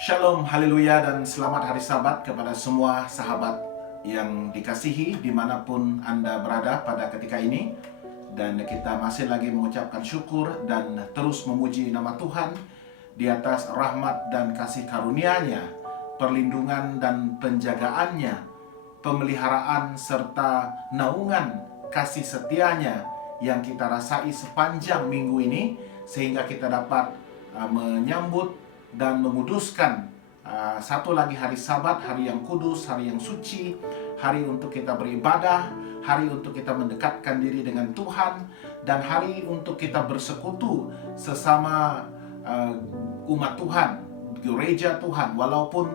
Shalom, haleluya, dan selamat hari Sabat kepada semua sahabat yang dikasihi dimanapun Anda berada pada ketika ini. Dan kita masih lagi mengucapkan syukur dan terus memuji nama Tuhan di atas rahmat dan kasih karunia-Nya, perlindungan dan penjagaannya, pemeliharaan serta naungan kasih setia-Nya yang kita rasai sepanjang minggu ini, sehingga kita dapat menyambut dan menguduskan satu lagi hari Sabat, hari yang kudus, hari yang suci, hari untuk kita beribadah, hari untuk kita mendekatkan diri dengan Tuhan, dan hari untuk kita bersekutu sesama umat Tuhan, gereja Tuhan, walaupun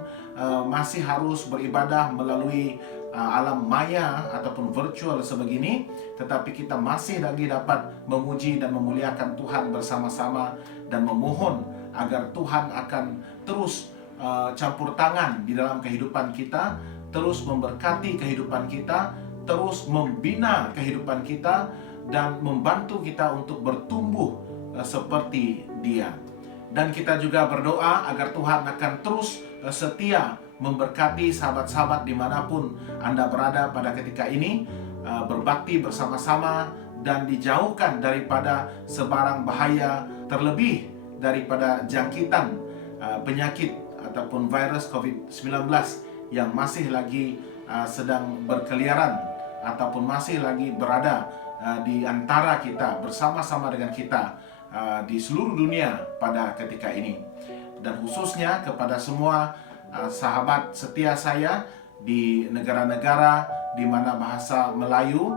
masih harus beribadah melalui alam maya ataupun virtual sebegini, tetapi kita masih lagi dapat memuji dan memuliakan Tuhan bersama-sama dan memohon agar Tuhan akan terus campur tangan di dalam kehidupan kita, terus memberkati kehidupan kita, terus membina kehidupan kita, dan membantu kita untuk bertumbuh seperti Dia. Dan kita juga berdoa agar Tuhan akan terus setia memberkati sahabat-sahabat dimanapun Anda berada pada ketika ini, berbakti bersama-sama dan dijauhkan daripada sebarang bahaya, terlebih daripada jangkitan penyakit ataupun virus COVID-19 yang masih lagi sedang berkeliaran ataupun masih lagi berada di antara kita, bersama-sama dengan kita di seluruh dunia pada ketika ini. Dan khususnya kepada semua sahabat setia saya di negara-negara di mana bahasa Melayu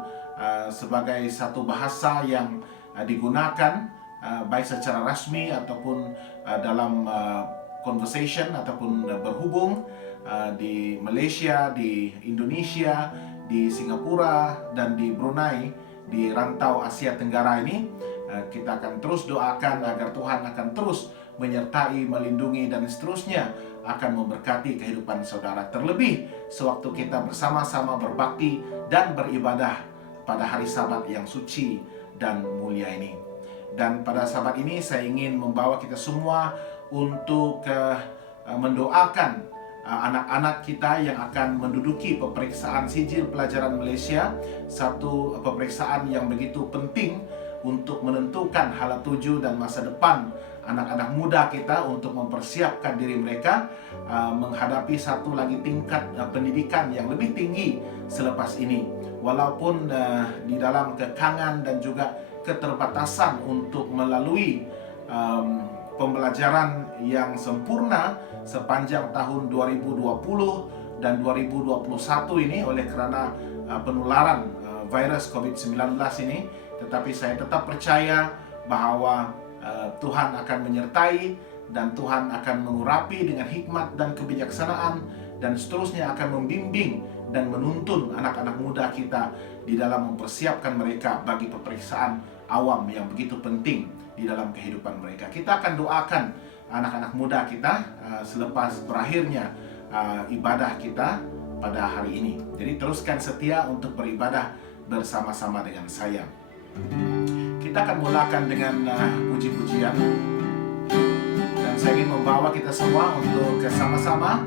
sebagai satu bahasa yang digunakan baik secara rasmi ataupun dalam conversation ataupun berhubung di Malaysia, di Indonesia, di Singapura, dan di Brunei, di rantau Asia Tenggara ini. Kita akan terus doakan agar Tuhan akan terus menyertai, melindungi, dan seterusnya akan memberkati kehidupan saudara, terlebih sewaktu kita bersama-sama berbakti dan beribadah pada hari Sabat yang suci dan mulia ini. Dan pada Sabat ini saya ingin membawa kita semua untuk mendoakan anak-anak kita yang akan menduduki peperiksaan sijil pelajaran Malaysia, satu peperiksaan yang begitu penting untuk menentukan hala tuju dan masa depan anak-anak muda kita, untuk mempersiapkan diri mereka menghadapi satu lagi tingkat pendidikan yang lebih tinggi selepas ini. Walaupun di dalam kekangan dan juga keterbatasan untuk melalui pembelajaran yang sempurna sepanjang tahun 2020 dan 2021 ini oleh kerana penularan virus COVID-19 ini, tetapi saya tetap percaya bahawa Tuhan akan menyertai dan Tuhan akan mengurapi dengan hikmat dan kebijaksanaan, dan seterusnya akan membimbing dan menuntun anak-anak muda kita di dalam mempersiapkan mereka bagi peperiksaan awam yang begitu penting di dalam kehidupan mereka. Kita akan doakan anak-anak muda kita selepas berakhirnya ibadah kita pada hari ini. Jadi teruskan setia untuk beribadah bersama-sama dengan saya. Kita akan mulakan dengan puji-pujian, dan saya ingin membawa kita semua untuk sama-sama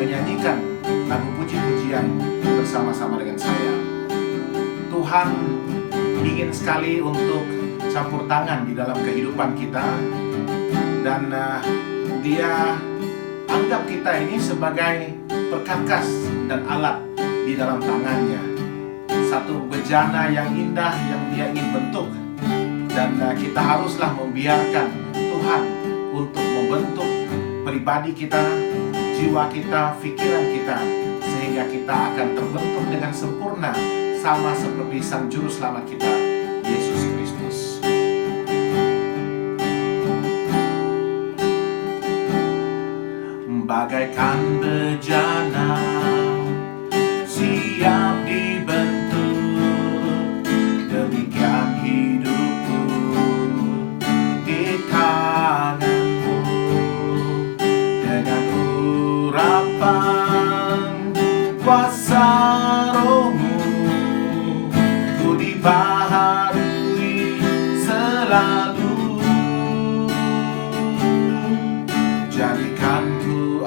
menyanyikan lagu puji-pujian bersama-sama dengan saya. Tuhan ingin sekali untuk campur tangan di dalam kehidupan kita, dan Dia anggap kita ini sebagai perkakas dan alat di dalam tangannya, satu bejana yang indah yang Dia ingin bentuk, dan kita haruslah membiarkan Tuhan untuk membentuk pribadi kita, jiwa kita, pikiran kita, sehingga kita akan terbentuk dengan sempurna sama seperti Sang Juru Selamat kita, Yesus Kristus. Bagaikan bejana siap dibentuk, demikian hidupku di tanganmu. Dengan urapan kuasa Roh-Mu, ku dibaharui selalu. Jadikan ku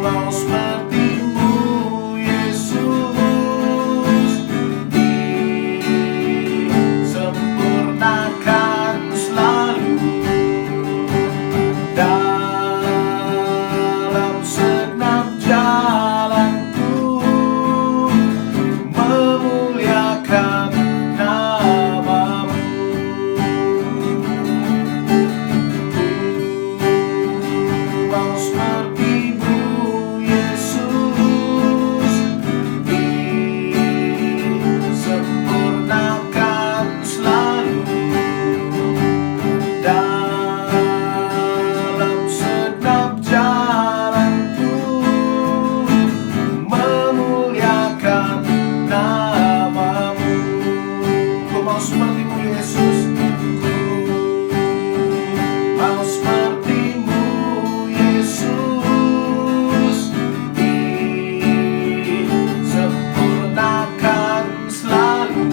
mau seperti-Mu, Yesus, disempurnakan selalu dalam segenap jalanku, memuliakan nama-Mu. Mau seperti-Mu, Yesus, disempurnakan selalu dalam segenap jalanku, memuliakan nama-Mu. Ku mau seperti-Mu, Yesus. Ku mau seperti-Mu, Yesus, disempurnakan selalu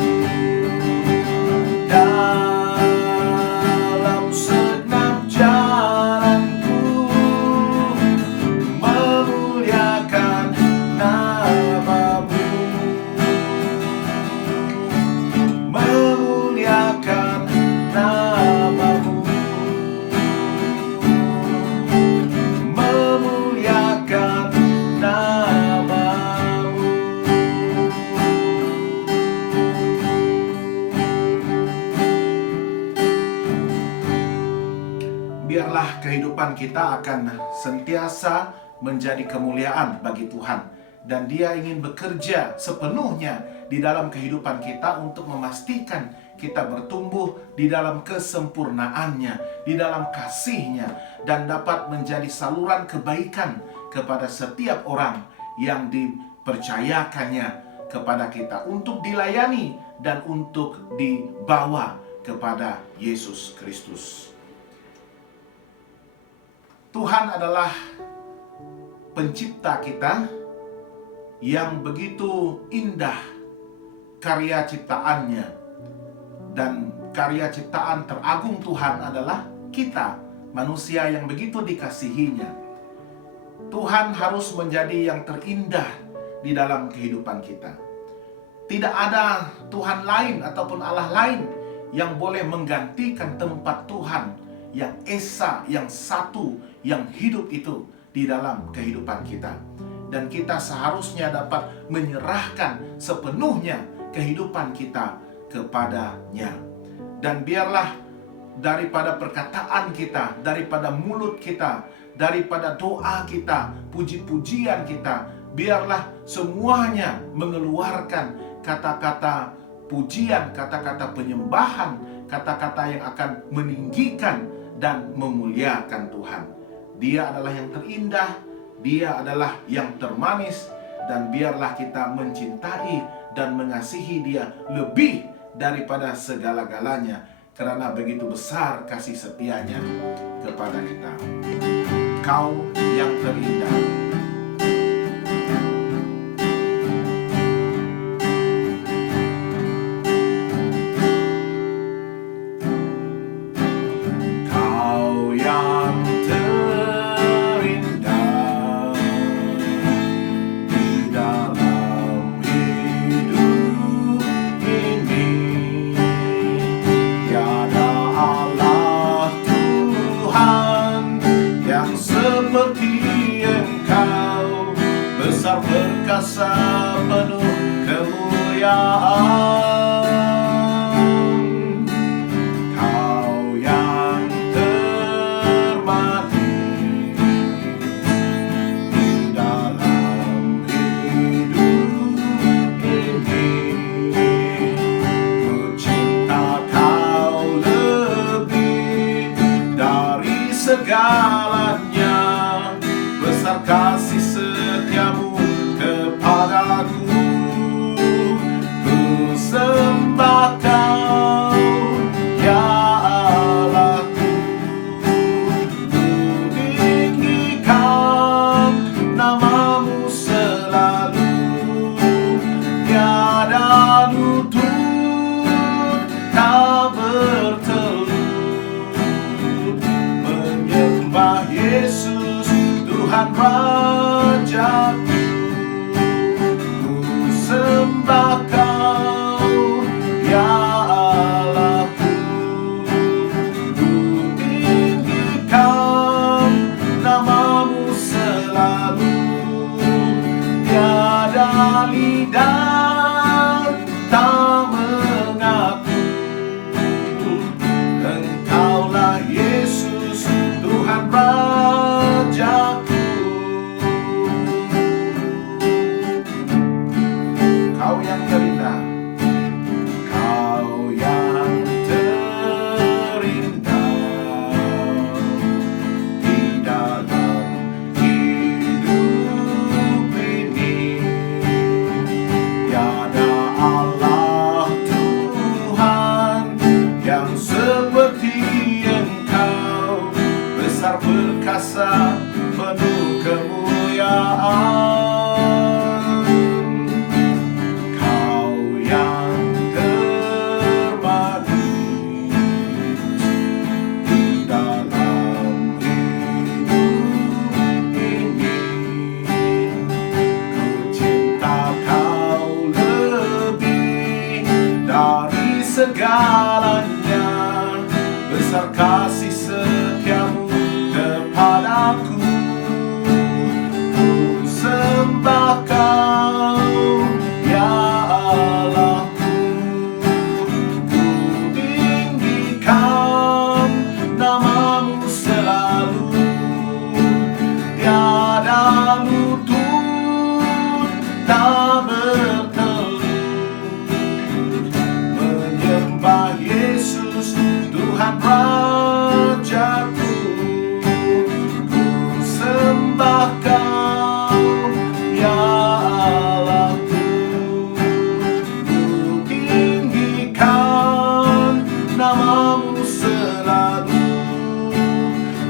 dalam segenap jalanku, memuliakan nama-Mu, memuliakan nama-Mu, memuliakan nama-Mu. Biarlah kehidupan kita akan sentiasa menjadi kemuliaan bagi Tuhan, dan Dia ingin bekerja sepenuhnya di dalam kehidupan kita untuk memastikan kita bertumbuh di dalam kesempurnaannya, di dalam kasih-Nya, dan dapat menjadi saluran kebaikan kepada setiap orang yang dipercayakannya kepada kita untuk dilayani dan untuk dibawa kepada Yesus Kristus. Tuhan adalah pencipta kita yang begitu indah karya ciptaannya, dan karya ciptaan teragung Tuhan adalah kita, manusia yang begitu dikasihinya. Tuhan harus menjadi yang terindah di dalam kehidupan kita. Tidak ada Tuhan lain ataupun Allah lain yang boleh menggantikan tempat Tuhan yang esa, yang satu, yang hidup itu di dalam kehidupan kita. Dan kita seharusnya dapat menyerahkan sepenuhnya kehidupan kita kepadanya. Dan biarlah daripada perkataan kita, daripada mulut kita, daripada doa kita, puji-pujian kita, biarlah semuanya mengeluarkan kata-kata pujian, kata-kata penyembahan, kata-kata yang akan meninggikan dan memuliakan Tuhan. Dia adalah yang terindah, Dia adalah yang termanis, dan biarlah kita mencintai dan mengasihi Dia lebih daripada segala-galanya, karena begitu besar kasih setia-Nya kepada kita. Kau yang terindah. Kau yang terindah di dalam hidup ini. Tiada Allah Tuhan yang seperti Engkau, besar perkasa penuh kemuliaan. Kau yang termanis di dalam hidup ini. Ku cinta Kau lebih dari segalanya, besar kasih setiamu kepadaku. rajaku, ku sembah Kau, ya Allahku. Ku tinggikan namamu selalu, tiada lidah tak mengaku. Engkaulah Yesus, Tuhan rajaku. Kau yang terindah, Kau yang terindah di dalam hidup ini. Tiada Allah Tuhan yang seperti Engkau, besar perkasa, penuh kemuliaan. Kau yang termanis di dalam hidup ini. Ku cinta Kau lebih dari segalanya, besar kasih setiamu kepadaku. Ku sembah Kau, ya Allahku. Ku tinggikan namamu selalu, tiada lutut tak bertelut. Menyembah Yesus, Tuhan rajaku. Ku sembah Kau, ya Allahku. Ku tinggikan namamu selalu,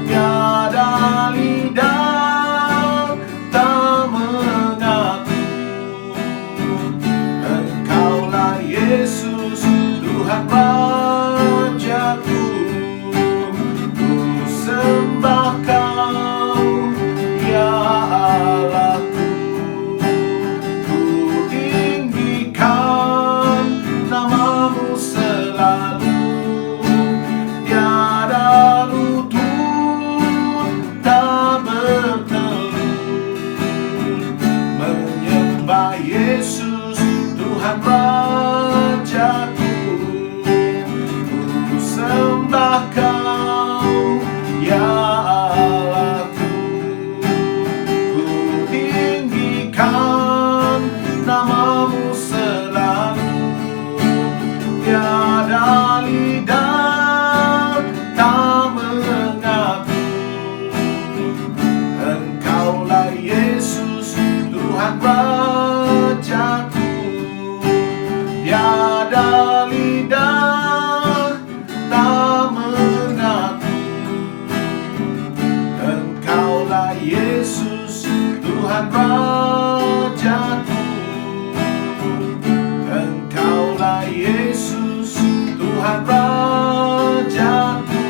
tiada lidah tak mengaku. Engkaulah Yesus, Tuhan rajaku. Ku sembah Kau, ya Allahku. Ku tinggikan namamu selalu, tiada lutut tak bertelut. Menyembah Yesus, Tuhan rajaku. Ku sembah Kau, ya Allahku. Ku tinggikan namamu selalu, tiada lidah tak mengaku. Engkaulah Yesus, Tuhan rajaku. Tiada lidah tak mengaku. Engkaulah Yesus, Tuhan rajaku. Engkaulah Yesus, Tuhan rajaku.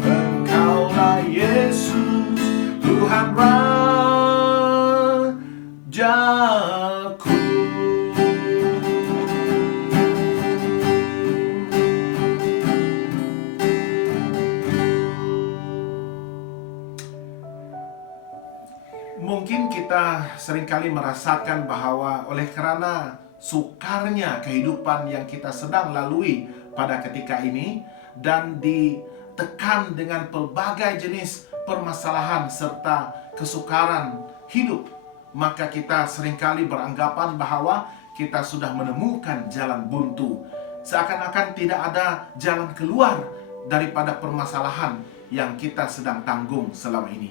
Engkaulah Yesus, Tuhan rajaku. Mungkin kita seringkali merasakan bahwa oleh karena sukarnya kehidupan yang kita sedang lalui pada ketika ini, dan ditekan dengan pelbagai jenis permasalahan serta kesukaran hidup, maka kita seringkali beranggapan bahwa kita sudah menemukan jalan buntu. Seakan-akan tidak ada jalan keluar daripada permasalahan yang kita sedang tanggung selama ini.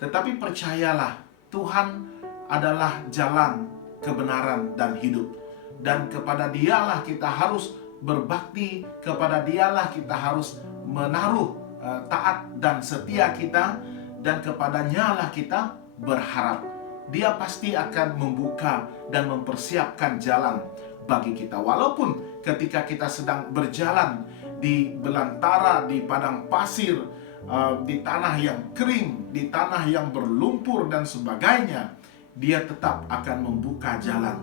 Tetapi percayalah, Tuhan adalah jalan, kebenaran, dan hidup. Dan kepada Dialah kita harus berbakti, kepada Dialah kita harus menaruh taat dan setia kita, dan kepadanya lah kita berharap. Dia pasti akan membuka dan mempersiapkan jalan bagi kita. Walaupun ketika kita sedang berjalan di belantara, di padang pasir, di tanah yang kering, di tanah yang berlumpur dan sebagainya, Dia tetap akan membuka jalan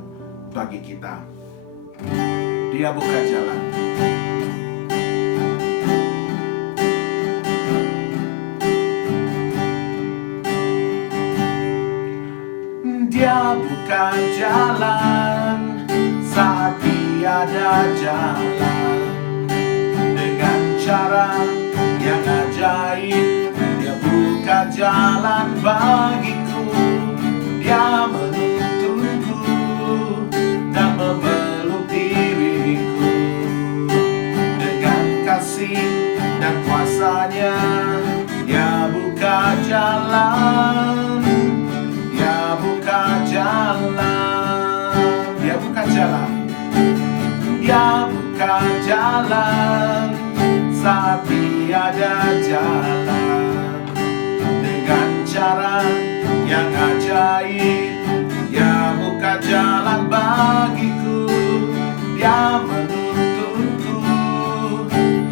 bagi kita. Dia buka jalan. Dia buka jalan saat tiada jalan. Dengan cara yang ajaib, Dia buka jalan bagiku. Dia menuntunku dan memeluk diriku. Dengan kasih dan kuasa-Nya, Dia buka jalan. Dia buka jalan. Dia buka jalan. Dia buka jalan saat tiada jalan. Dengan cara yang ajaib, Dia buka jalan bagiku. Dia menuntunku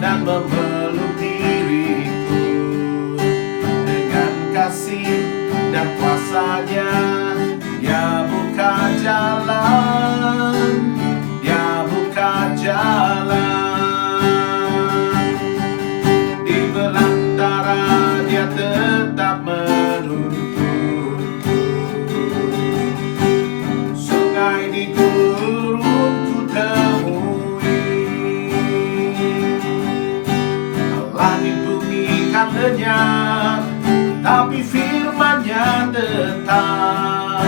dan memeluk diriku. Dengan kasih dan kuasa-Nya, Dia buka jalan. Dia buka jalan. Di belantara Dia tetap menuntunku. Sungai di gurun ku temui. Langit bumi kan lenyap, tapi firman-Nya tetap.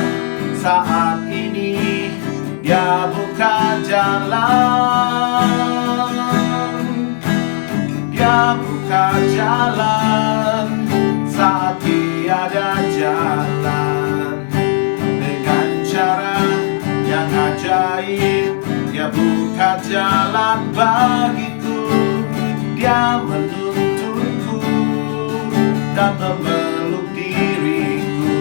Saat ini Dia buka jalan. Dia buka jalan saat tiada jalan. Dengan cara yang ajaib, Dia buka jalan bagiku. Dia menuntunku dan memeluk diriku.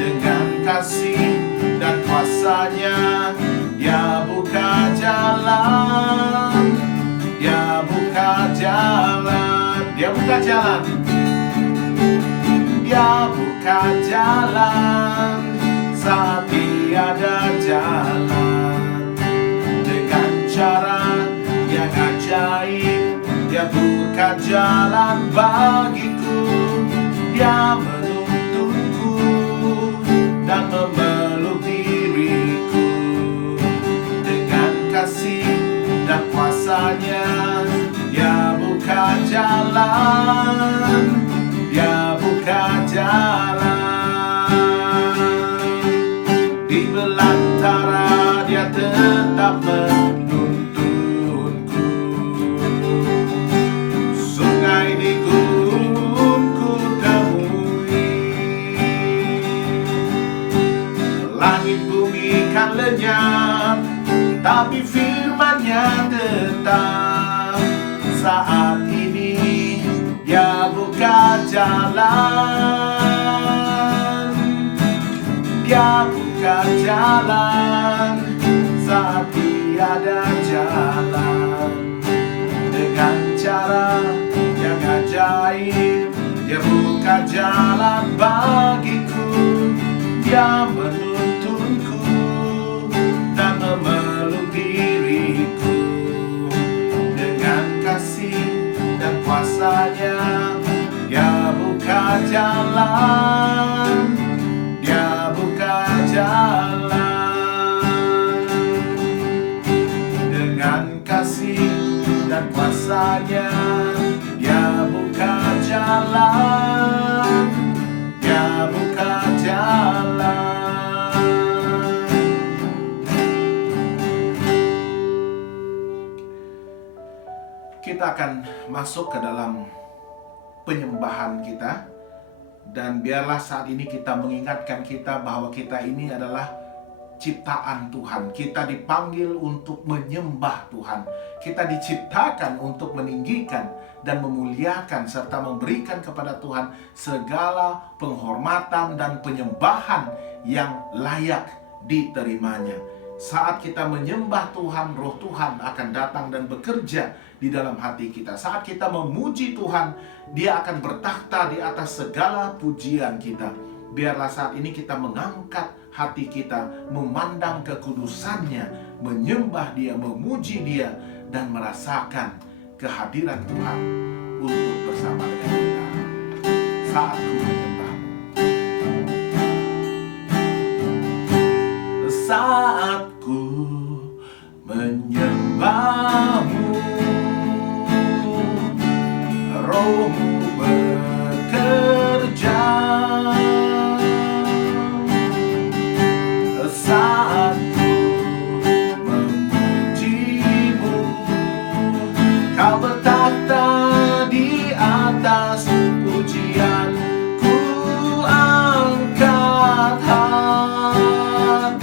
Dengan kasih dan kuasa-Nya, Dia buka jalan. Dia buka jalan. Dia buka jalan. Dia buka jalan saat tiada jalan. Dengan cara yang ajaib, Dia buka jalan bagiku. Dia menuntunku dan memeluk diriku. Dengan kasih dan kuasa-Nya, Dia buka jalan. Dia buka jalan. Di belantara Dia tetap menuntunku. Sungai di gurun ku temui. Langit bumi kan lenyap, tapi firman-Nya tetap. Saat ini Dia buka jalan. Dia buka jalan saat tiada jalan. Dengan cara yang ajaib, Dia buka jalan bagiku. Dia menuntunku dan memeluk diriku. Dengan kasih dan kuasa-Nya, Dia buka jalan. Dia buka jalan. Dengan kasih dan kuasa-Nya, Dia buka jalan. Dia buka jalan. Kita akan masuk ke dalam penyembahan kita. Dan biarlah saat ini kita mengingatkan kita bahwa kita ini adalah ciptaan Tuhan. Kita dipanggil untuk menyembah Tuhan. Kita diciptakan untuk meninggikan dan memuliakan serta memberikan kepada Tuhan segala penghormatan dan penyembahan yang layak diterimanya. Saat kita menyembah Tuhan, roh Tuhan akan datang dan bekerja di dalam hati kita. Saat kita memuji Tuhan, Dia akan bertakhta di atas segala pujian kita. Biarlah saat ini kita mengangkat hati kita, memandang kekudusannya, menyembah Dia, memuji Dia, dan merasakan kehadiran Tuhan untuk bersama dengan kita. Saat ku menyembahmu, saat ku menyembahmu, rohmu bekerja. Saat ku memujimu, Kau bertakhta di atas pujian. Ku angkat hatiku,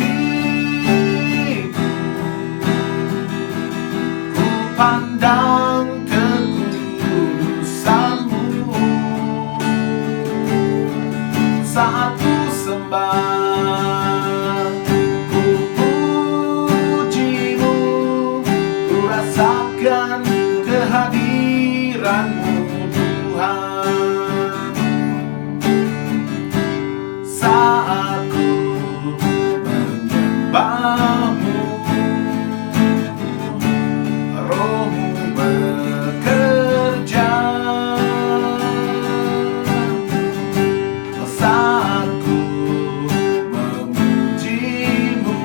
ku pandang kekudusanmu. Saat ku sembah, ku pujimu, ku rasakan kehadiranmu Tuhan. Saat ku menyembahmu, rohmu bekerja. Saat ku memujimu,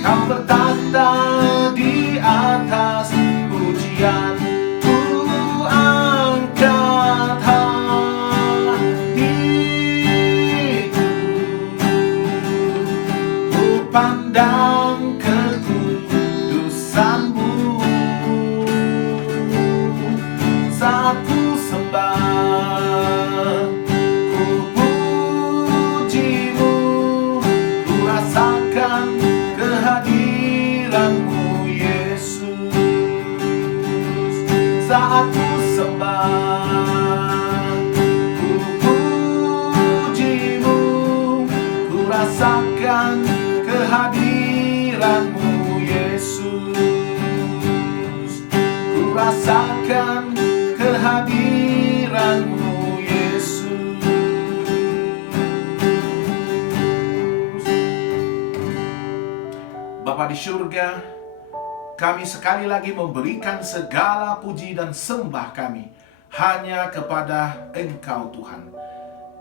Kau bertakhta di atas pujian. Ku angkat hatiku, ku pandang kekudusanmu. Saat ku sembah, ku pujimu, ku rasakan kehadiranmu Yesus. Saat ku sembah, ku pujimu, ku rasakan kehadiranmu Yesus. Ku rasakan kehadiranmu Yesus. Bapa di surga, kami sekali lagi memberikan segala puji dan sembah kami hanya kepada Engkau Tuhan.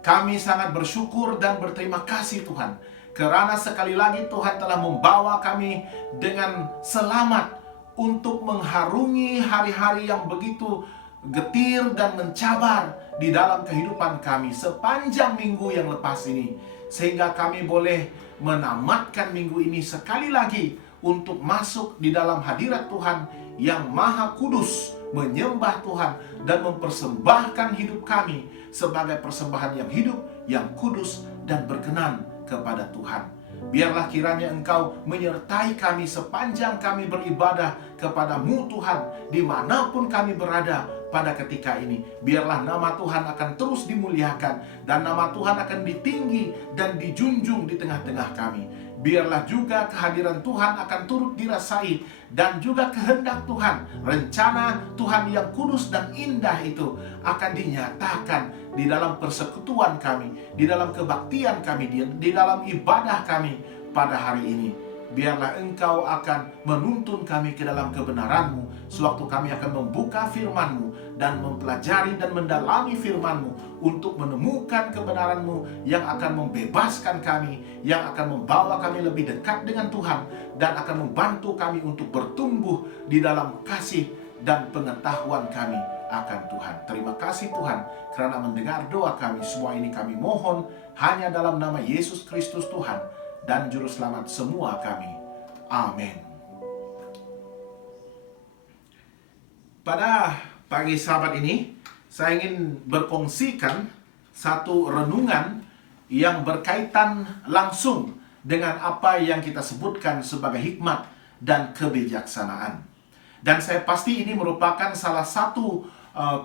Kami sangat bersyukur dan berterima kasih Tuhan, karena sekali lagi Tuhan telah membawa kami dengan selamat untuk mengharungi hari-hari yang begitu getir dan mencabar di dalam kehidupan kami sepanjang minggu yang lepas ini. Sehingga kami boleh menamatkan minggu ini sekali lagi untuk masuk di dalam hadirat Tuhan yang Maha Kudus, menyembah Tuhan dan mempersembahkan hidup kami sebagai persembahan yang hidup, yang kudus dan berkenan kepada Tuhan. Biarlah kiranya Engkau menyertai kami sepanjang kami beribadah kepada-Mu Tuhan, dimanapun kami berada pada ketika ini. Biarlah nama Tuhan akan terus dimuliakan dan nama Tuhan akan ditinggi dan dijunjung di tengah-tengah kami. Biarlah juga kehadiran Tuhan akan turut dirasai dan juga kehendak Tuhan, rencana Tuhan yang kudus dan indah itu akan dinyatakan di dalam persekutuan kami, di dalam kebaktian kami, di dalam ibadah kami pada hari ini. Biarlah Engkau akan menuntun kami ke dalam kebenaran-Mu sewaktu kami akan membuka firman-Mu dan mempelajari dan mendalami firman-Mu untuk menemukan kebenaran-Mu yang akan membebaskan kami, yang akan membawa kami lebih dekat dengan Tuhan dan akan membantu kami untuk bertumbuh di dalam kasih dan pengetahuan kami akan Tuhan. Terima kasih Tuhan karena mendengar doa kami. Semua ini kami mohon hanya dalam nama Yesus Kristus Tuhan dan Juru Selamat semua kami. Amin. Pada pagi Sabat ini, saya ingin berkongsikan satu renungan yang berkaitan langsung dengan apa yang kita sebutkan sebagai hikmat dan kebijaksanaan. Dan saya pasti ini merupakan salah satu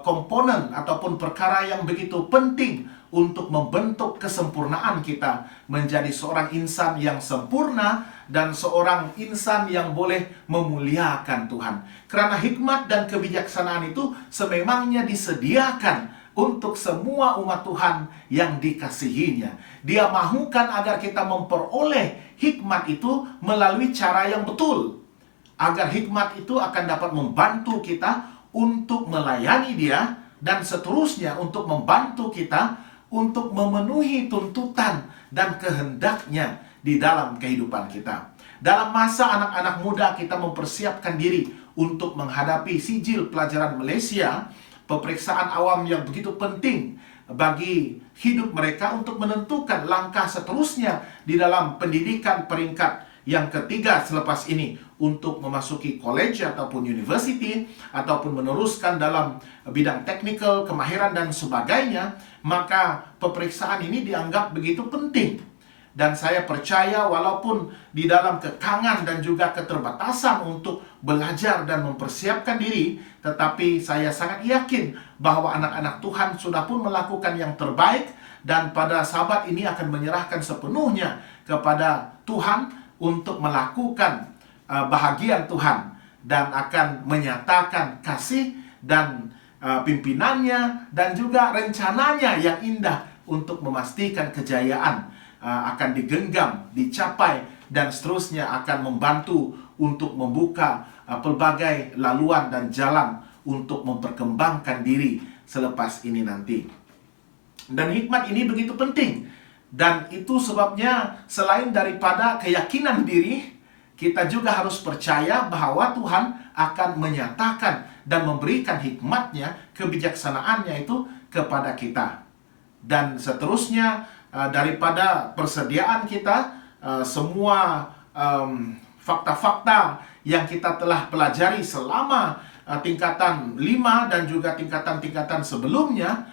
komponen ataupun perkara yang begitu penting untuk membentuk kesempurnaan kita menjadi seorang insan yang sempurna dan seorang insan yang boleh memuliakan Tuhan. Karena hikmat dan kebijaksanaan itu sememangnya disediakan untuk semua umat Tuhan yang dikasihinya. Dia mahukan agar kita memperoleh hikmat itu melalui cara yang betul. Agar hikmat itu akan dapat membantu kita untuk melayani Dia, dan seterusnya untuk membantu kita untuk memenuhi tuntutan dan kehendaknya di dalam kehidupan kita. Dalam masa anak-anak muda kita mempersiapkan diri untuk menghadapi sijil pelajaran Malaysia, peperiksaan awam yang begitu penting bagi hidup mereka untuk menentukan langkah seterusnya di dalam pendidikan peringkat yang ketiga selepas ini, untuk memasuki college ataupun university, ataupun meneruskan dalam bidang teknikal, kemahiran dan sebagainya. Maka peperiksaan ini dianggap begitu penting. Dan saya percaya walaupun di dalam kekangan dan juga keterbatasan untuk belajar dan mempersiapkan diri, tetapi saya sangat yakin bahwa anak-anak Tuhan sudah pun melakukan yang terbaik, dan pada sahabat ini akan menyerahkan sepenuhnya kepada Tuhan untuk melakukan bahagian Tuhan, dan akan menyatakan kasih dan pimpinannya dan juga rencananya yang indah untuk memastikan kejayaan akan digenggam, dicapai, dan seterusnya akan membantu untuk membuka pelbagai laluan dan jalan untuk memperkembangkan diri selepas ini nanti. Dan hikmat ini begitu penting. Dan itu sebabnya selain daripada keyakinan diri, kita juga harus percaya bahwa Tuhan akan menyatakan dan memberikan hikmatnya, kebijaksanaannya itu kepada kita. Dan seterusnya daripada persediaan kita, semua fakta-fakta yang kita telah pelajari selama tingkatan 5 dan juga tingkatan-tingkatan sebelumnya,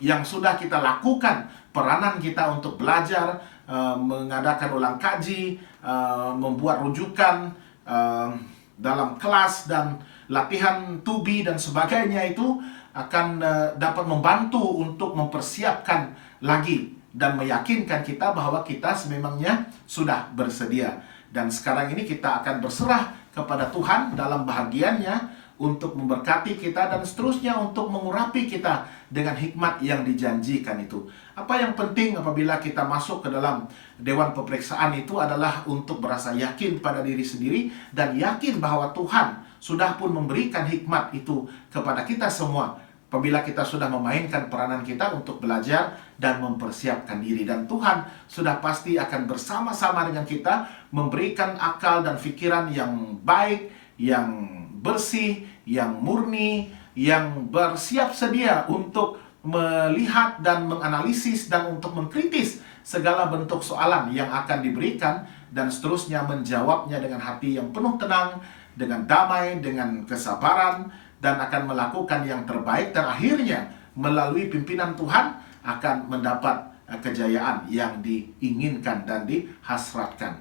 yang sudah kita lakukan, peranan kita untuk belajar, mengadakan ulang kaji, membuat rujukan dalam kelas dan latihan tubi dan sebagainya, itu akan dapat membantu untuk mempersiapkan lagi dan meyakinkan kita bahwa kita sememangnya sudah bersedia. Dan sekarang ini kita akan berserah kepada Tuhan dalam bahagiannya untuk memberkati kita dan seterusnya untuk mengurapi kita dengan hikmat yang dijanjikan itu. Apa yang penting apabila kita masuk ke dalam dewan peperiksaan itu adalah untuk berasa yakin pada diri sendiri dan yakin bahwa Tuhan sudah pun memberikan hikmat itu kepada kita semua apabila kita sudah memainkan peranan kita untuk belajar dan mempersiapkan diri. Dan Tuhan sudah pasti akan bersama-sama dengan kita memberikan akal dan pikiran yang baik, yang bersih, yang murni, yang bersiap sedia untuk melihat dan menganalisis dan untuk mengkritis segala bentuk soalan yang akan diberikan, dan seterusnya menjawabnya dengan hati yang penuh tenang, dengan damai, dengan kesabaran, dan akan melakukan yang terbaik, dan akhirnya melalui pimpinan Tuhan akan mendapat kejayaan yang diinginkan dan dihasratkan.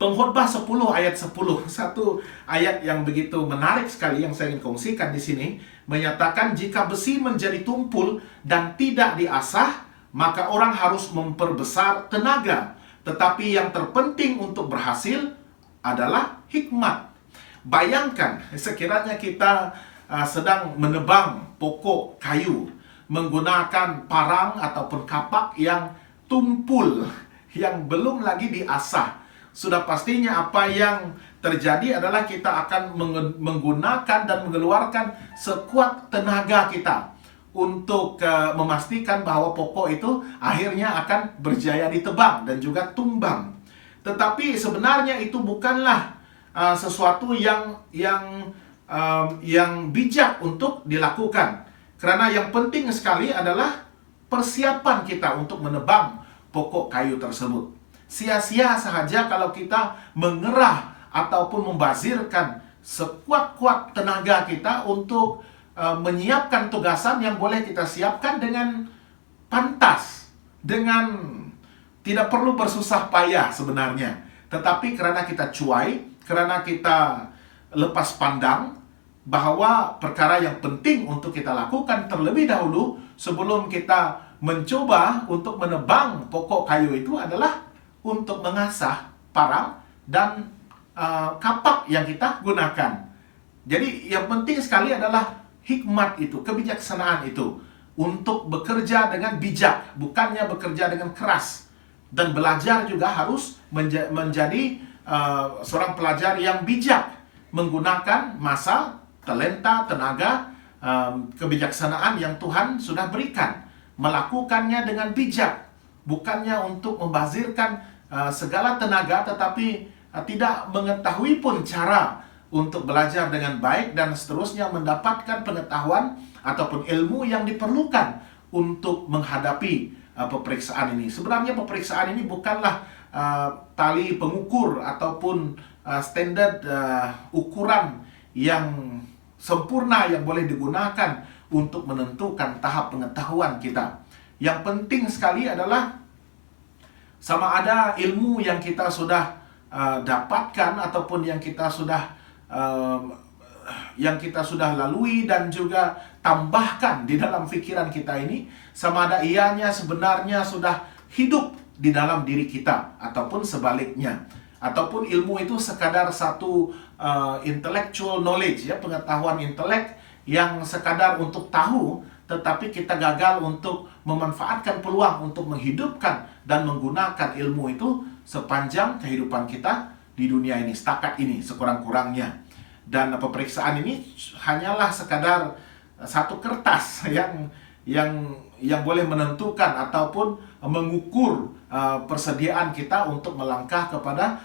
Pengkhotbah 10 ayat 10, satu ayat yang begitu menarik sekali yang saya ingin kongsikan di sini, menyatakan jika besi menjadi tumpul dan tidak diasah, maka orang harus memperbesar tenaga. Tetapi yang terpenting untuk berhasil adalah hikmat. Bayangkan sekiranya kita sedang menebang pokok kayu menggunakan parang ataupun kapak yang tumpul, yang belum lagi diasah. Sudah pastinya apa yang terjadi adalah kita akan menggunakan dan mengeluarkan sekuat tenaga kita untuk memastikan bahwa pokok itu akhirnya akan berjaya ditebang dan juga tumbang. Tetapi sebenarnya itu bukanlah sesuatu yang bijak untuk dilakukan. Karena yang penting sekali adalah persiapan kita untuk menebang pokok kayu tersebut. Sia-sia sahaja kalau kita mengerah ataupun membazirkan sekuat-kuat tenaga kita untuk menyiapkan tugasan yang boleh kita siapkan dengan pantas, dengan tidak perlu bersusah payah sebenarnya. Tetapi karena kita cuai, karena kita lepas pandang bahwa perkara yang penting untuk kita lakukan terlebih dahulu sebelum kita mencoba untuk menebang pokok kayu itu adalah untuk mengasah parang dan kapak yang kita gunakan. Jadi yang penting sekali adalah hikmat itu, kebijaksanaan itu, untuk bekerja dengan bijak, bukannya bekerja dengan keras. Dan belajar juga harus menjadi seorang pelajar yang bijak, menggunakan masa, talenta, tenaga, kebijaksanaan yang Tuhan sudah berikan. Melakukannya dengan bijak, bukannya untuk membazirkan segala tenaga, tetapi tidak mengetahui pun cara untuk belajar dengan baik dan seterusnya mendapatkan pengetahuan ataupun ilmu yang diperlukan untuk menghadapi peperiksaan ini. Sebenarnya peperiksaan ini bukanlah tali pengukur ataupun standar ukuran yang sempurna yang boleh digunakan untuk menentukan tahap pengetahuan kita. Yang penting sekali adalah sama ada ilmu yang kita sudah dapatkan ataupun yang kita sudah lalui dan juga tambahkan di dalam pikiran kita ini, sama ada ianya sebenarnya sudah hidup di dalam diri kita ataupun sebaliknya. Ataupun ilmu itu sekadar satu intellectual knowledge, ya, pengetahuan intelek yang sekadar untuk tahu, tetapi kita gagal untuk memanfaatkan peluang untuk menghidupkan dan menggunakan ilmu itu sepanjang kehidupan kita di dunia ini, setakat ini sekurang-kurangnya. Dan peperiksaan ini hanyalah sekadar satu kertas yang boleh menentukan ataupun mengukur persediaan kita untuk melangkah kepada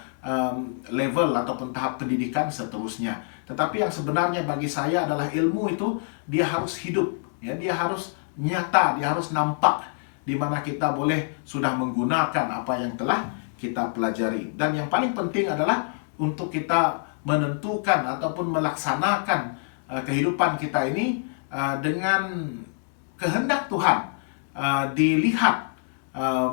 level ataupun tahap pendidikan seterusnya. Tetapi yang sebenarnya bagi saya adalah ilmu itu dia harus hidup, ya, dia harus nyata, dia harus nampak, di mana kita boleh sudah menggunakan apa yang telah kita pelajari. Dan yang paling penting adalah untuk kita menentukan ataupun melaksanakan kehidupan kita ini dengan kehendak Tuhan dilihat,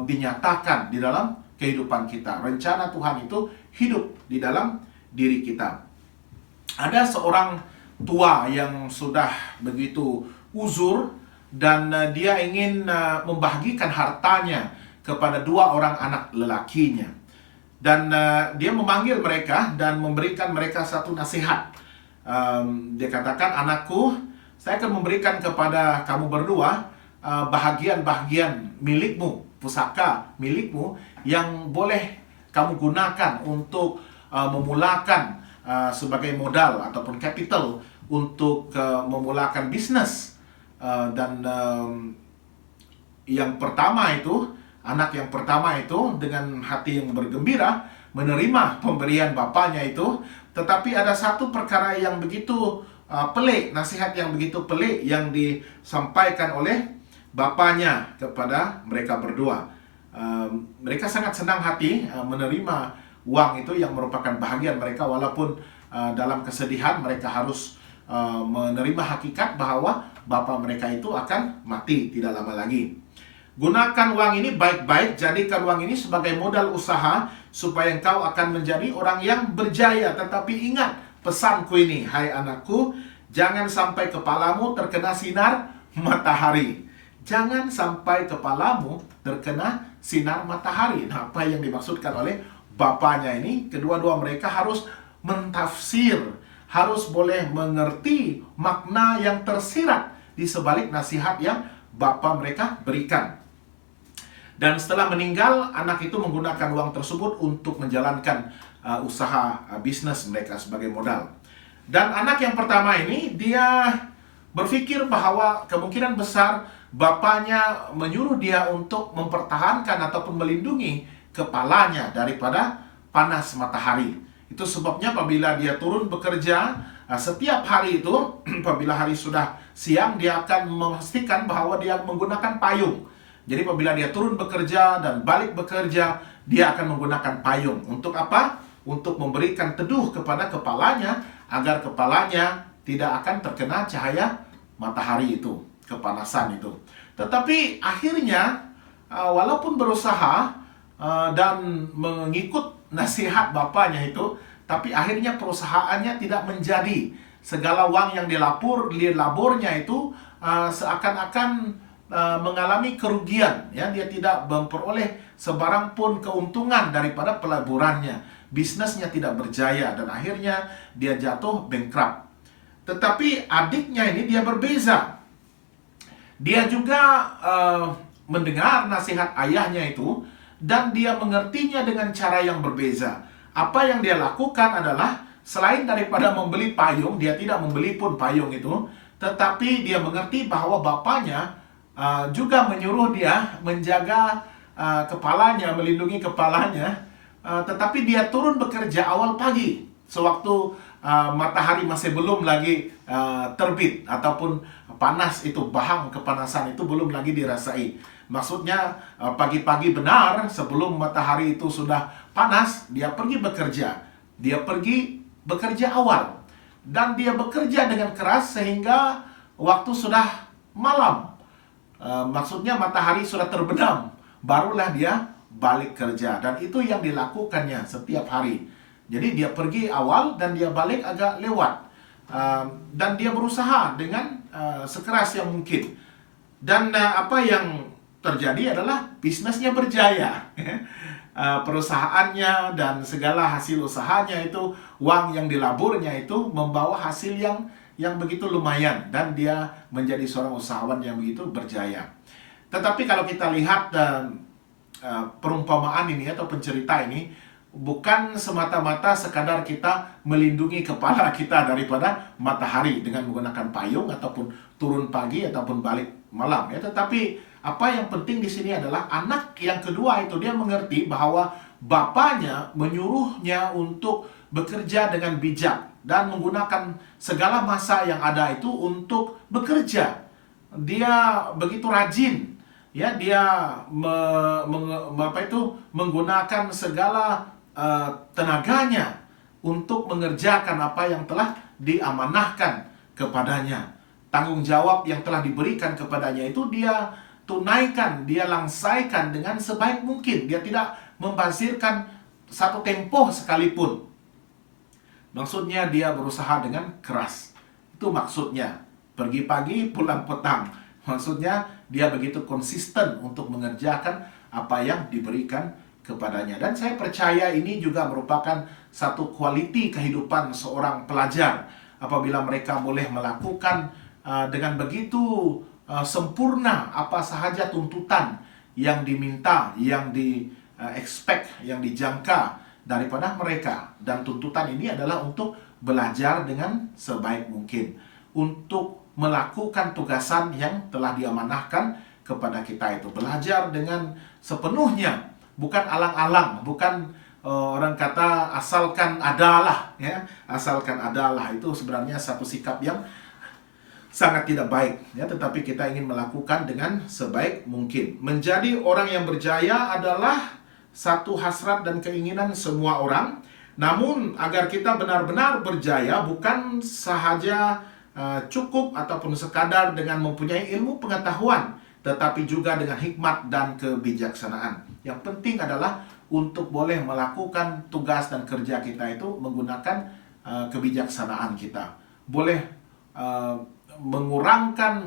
dinyatakan di dalam kehidupan kita. Rencana Tuhan itu hidup di dalam diri kita. Ada seorang tua yang sudah begitu uzur dan dia ingin membagikan hartanya kepada dua orang anak lelakinya. Dan dia memanggil mereka dan memberikan mereka satu nasihat. Dia katakan, "Anakku, saya akan memberikan kepada kamu berdua bahagian-bahagian milikmu, pusaka milikmu yang boleh kamu gunakan untuk memulakan sebagai modal ataupun capital untuk memulakan bisnis." Dan yang pertama itu, anak yang pertama itu dengan hati yang bergembira menerima pemberian bapaknya itu. Tetapi ada satu perkara yang begitu pelik, nasihat yang begitu pelik yang disampaikan oleh bapaknya kepada mereka berdua. Mereka sangat senang hati menerima uang itu yang merupakan bahagian mereka, walaupun dalam kesedihan mereka harus menerima hakikat bahwa bapak mereka itu akan mati tidak lama lagi. Gunakan uang ini baik-baik, jadikan uang ini sebagai modal usaha supaya engkau akan menjadi orang yang berjaya. Tetapi ingat pesanku ini, hai anakku, jangan sampai kepalamu terkena sinar matahari. Jangan sampai kepalamu terkena sinar matahari. Nah, apa yang dimaksudkan oleh bapaknya ini? Kedua-dua mereka harus mentafsir, harus boleh mengerti makna yang tersirat di sebalik nasihat yang bapak mereka berikan. Dan setelah meninggal, anak itu menggunakan uang tersebut untuk menjalankan usaha bisnis mereka sebagai modal. Dan anak yang pertama ini, dia berpikir bahwa kemungkinan besar bapaknya menyuruh dia untuk mempertahankan ataupun melindungi kepalanya daripada panas matahari. Itu sebabnya apabila dia turun bekerja, setiap hari itu, apabila hari sudah siang, dia akan memastikan bahwa dia menggunakan payung. Jadi apabila dia turun bekerja dan balik bekerja, dia akan menggunakan payung. Untuk apa? Untuk memberikan teduh kepada kepalanya, agar kepalanya tidak akan terkena cahaya matahari itu, kepanasan itu. Tetapi akhirnya, walaupun berusaha dan mengikut nasihat bapaknya itu, tapi akhirnya perusahaannya tidak menjadi. Segala uang yang dilaburnya itu seakan-akan mengalami kerugian, ya, dia tidak memperoleh sebarang pun keuntungan daripada pelaburannya. Bisnisnya tidak berjaya dan akhirnya dia jatuh bankrupt. Tetapi adiknya ini dia berbeza. Dia juga mendengar nasihat ayahnya itu dan dia mengertinya dengan cara yang berbeza. Apa yang dia lakukan adalah selain daripada membeli payung, dia tidak membeli pun payung itu, tetapi dia mengerti bahwa bapaknya juga menyuruh dia menjaga kepalanya, melindungi kepalanya, tetapi dia turun bekerja awal pagi sewaktu matahari masih belum lagi terbit ataupun panas itu, bahang kepanasan itu belum lagi dirasai. Maksudnya pagi-pagi benar sebelum matahari itu sudah panas, dia pergi bekerja. Dia pergi bekerja awal dan dia bekerja dengan keras sehingga waktu sudah malam. Maksudnya matahari sudah terbenam, barulah dia balik kerja, dan itu yang dilakukannya setiap hari. Jadi dia pergi awal dan dia balik agak lewat. Dan dia berusaha dengan sekeras yang mungkin. Dan apa yang terjadi adalah bisnisnya berjaya. Perusahaannya dan segala hasil usahanya itu, uang yang dilaburnya itu membawa hasil yang begitu lumayan, dan dia menjadi seorang usahawan yang begitu berjaya. Tetapi kalau kita lihat perumpamaan ini atau pencerita ini, bukan semata-mata sekadar kita melindungi kepala kita daripada matahari dengan menggunakan payung ataupun turun pagi ataupun balik malam, ya. Tetapi apa yang penting di sini adalah anak yang kedua itu dia mengerti bahwa bapaknya menyuruhnya untuk bekerja dengan bijak dan menggunakan segala masa yang ada itu untuk bekerja. Dia begitu rajin, ya, dia menggunakan segala tenaganya untuk mengerjakan apa yang telah diamanahkan kepadanya. Tanggung jawab yang telah diberikan kepadanya itu dia tunaikan, dia langsaikan dengan sebaik mungkin. Dia tidak membazirkan satu tempo sekalipun. Maksudnya dia berusaha dengan keras. Itu maksudnya. Pergi pagi, pulang petang. Maksudnya dia begitu konsisten untuk mengerjakan apa yang diberikan kepadanya. Dan saya percaya ini juga merupakan satu kualiti kehidupan seorang pelajar. Apabila mereka boleh melakukan dengan begitu sempurna apa sahaja tuntutan yang diminta, yang di-expect, yang dijangka daripada mereka. Dan tuntutan ini adalah untuk belajar dengan sebaik mungkin, untuk melakukan tugasan yang telah diamanahkan kepada kita itu. Belajar dengan sepenuhnya, bukan alang-alang, bukan orang kata asalkan adalah, ya. Asalkan adalah itu sebenarnya satu sikap yang sangat tidak baik, ya. Tetapi kita ingin melakukan dengan sebaik mungkin. Menjadi orang yang berjaya adalah satu hasrat dan keinginan semua orang. Namun agar kita benar-benar berjaya bukan sahaja cukup ataupun sekadar dengan mempunyai ilmu pengetahuan, tetapi juga dengan hikmat dan kebijaksanaan. Yang penting adalah untuk boleh melakukan tugas dan kerja kita itu menggunakan kebijaksanaan kita. Boleh mengurangkan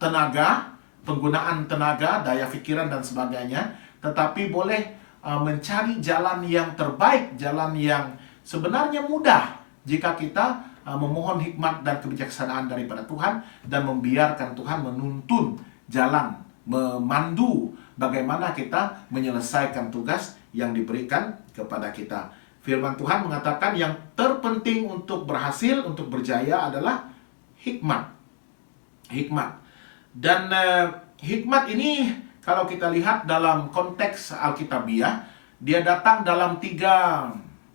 tenaga, penggunaan tenaga, daya pikiran dan sebagainya, tetapi boleh mencari jalan yang terbaik, jalan yang sebenarnya mudah jika kita memohon hikmat dan kebijaksanaan daripada Tuhan dan membiarkan Tuhan menuntun jalan, memandu bagaimana kita menyelesaikan tugas yang diberikan kepada kita. Firman Tuhan mengatakan yang terpenting untuk berhasil, untuk berjaya adalah hikmat. Hikmat. Dan hikmat ini kalau kita lihat dalam konteks Alkitabiah, dia datang dalam 3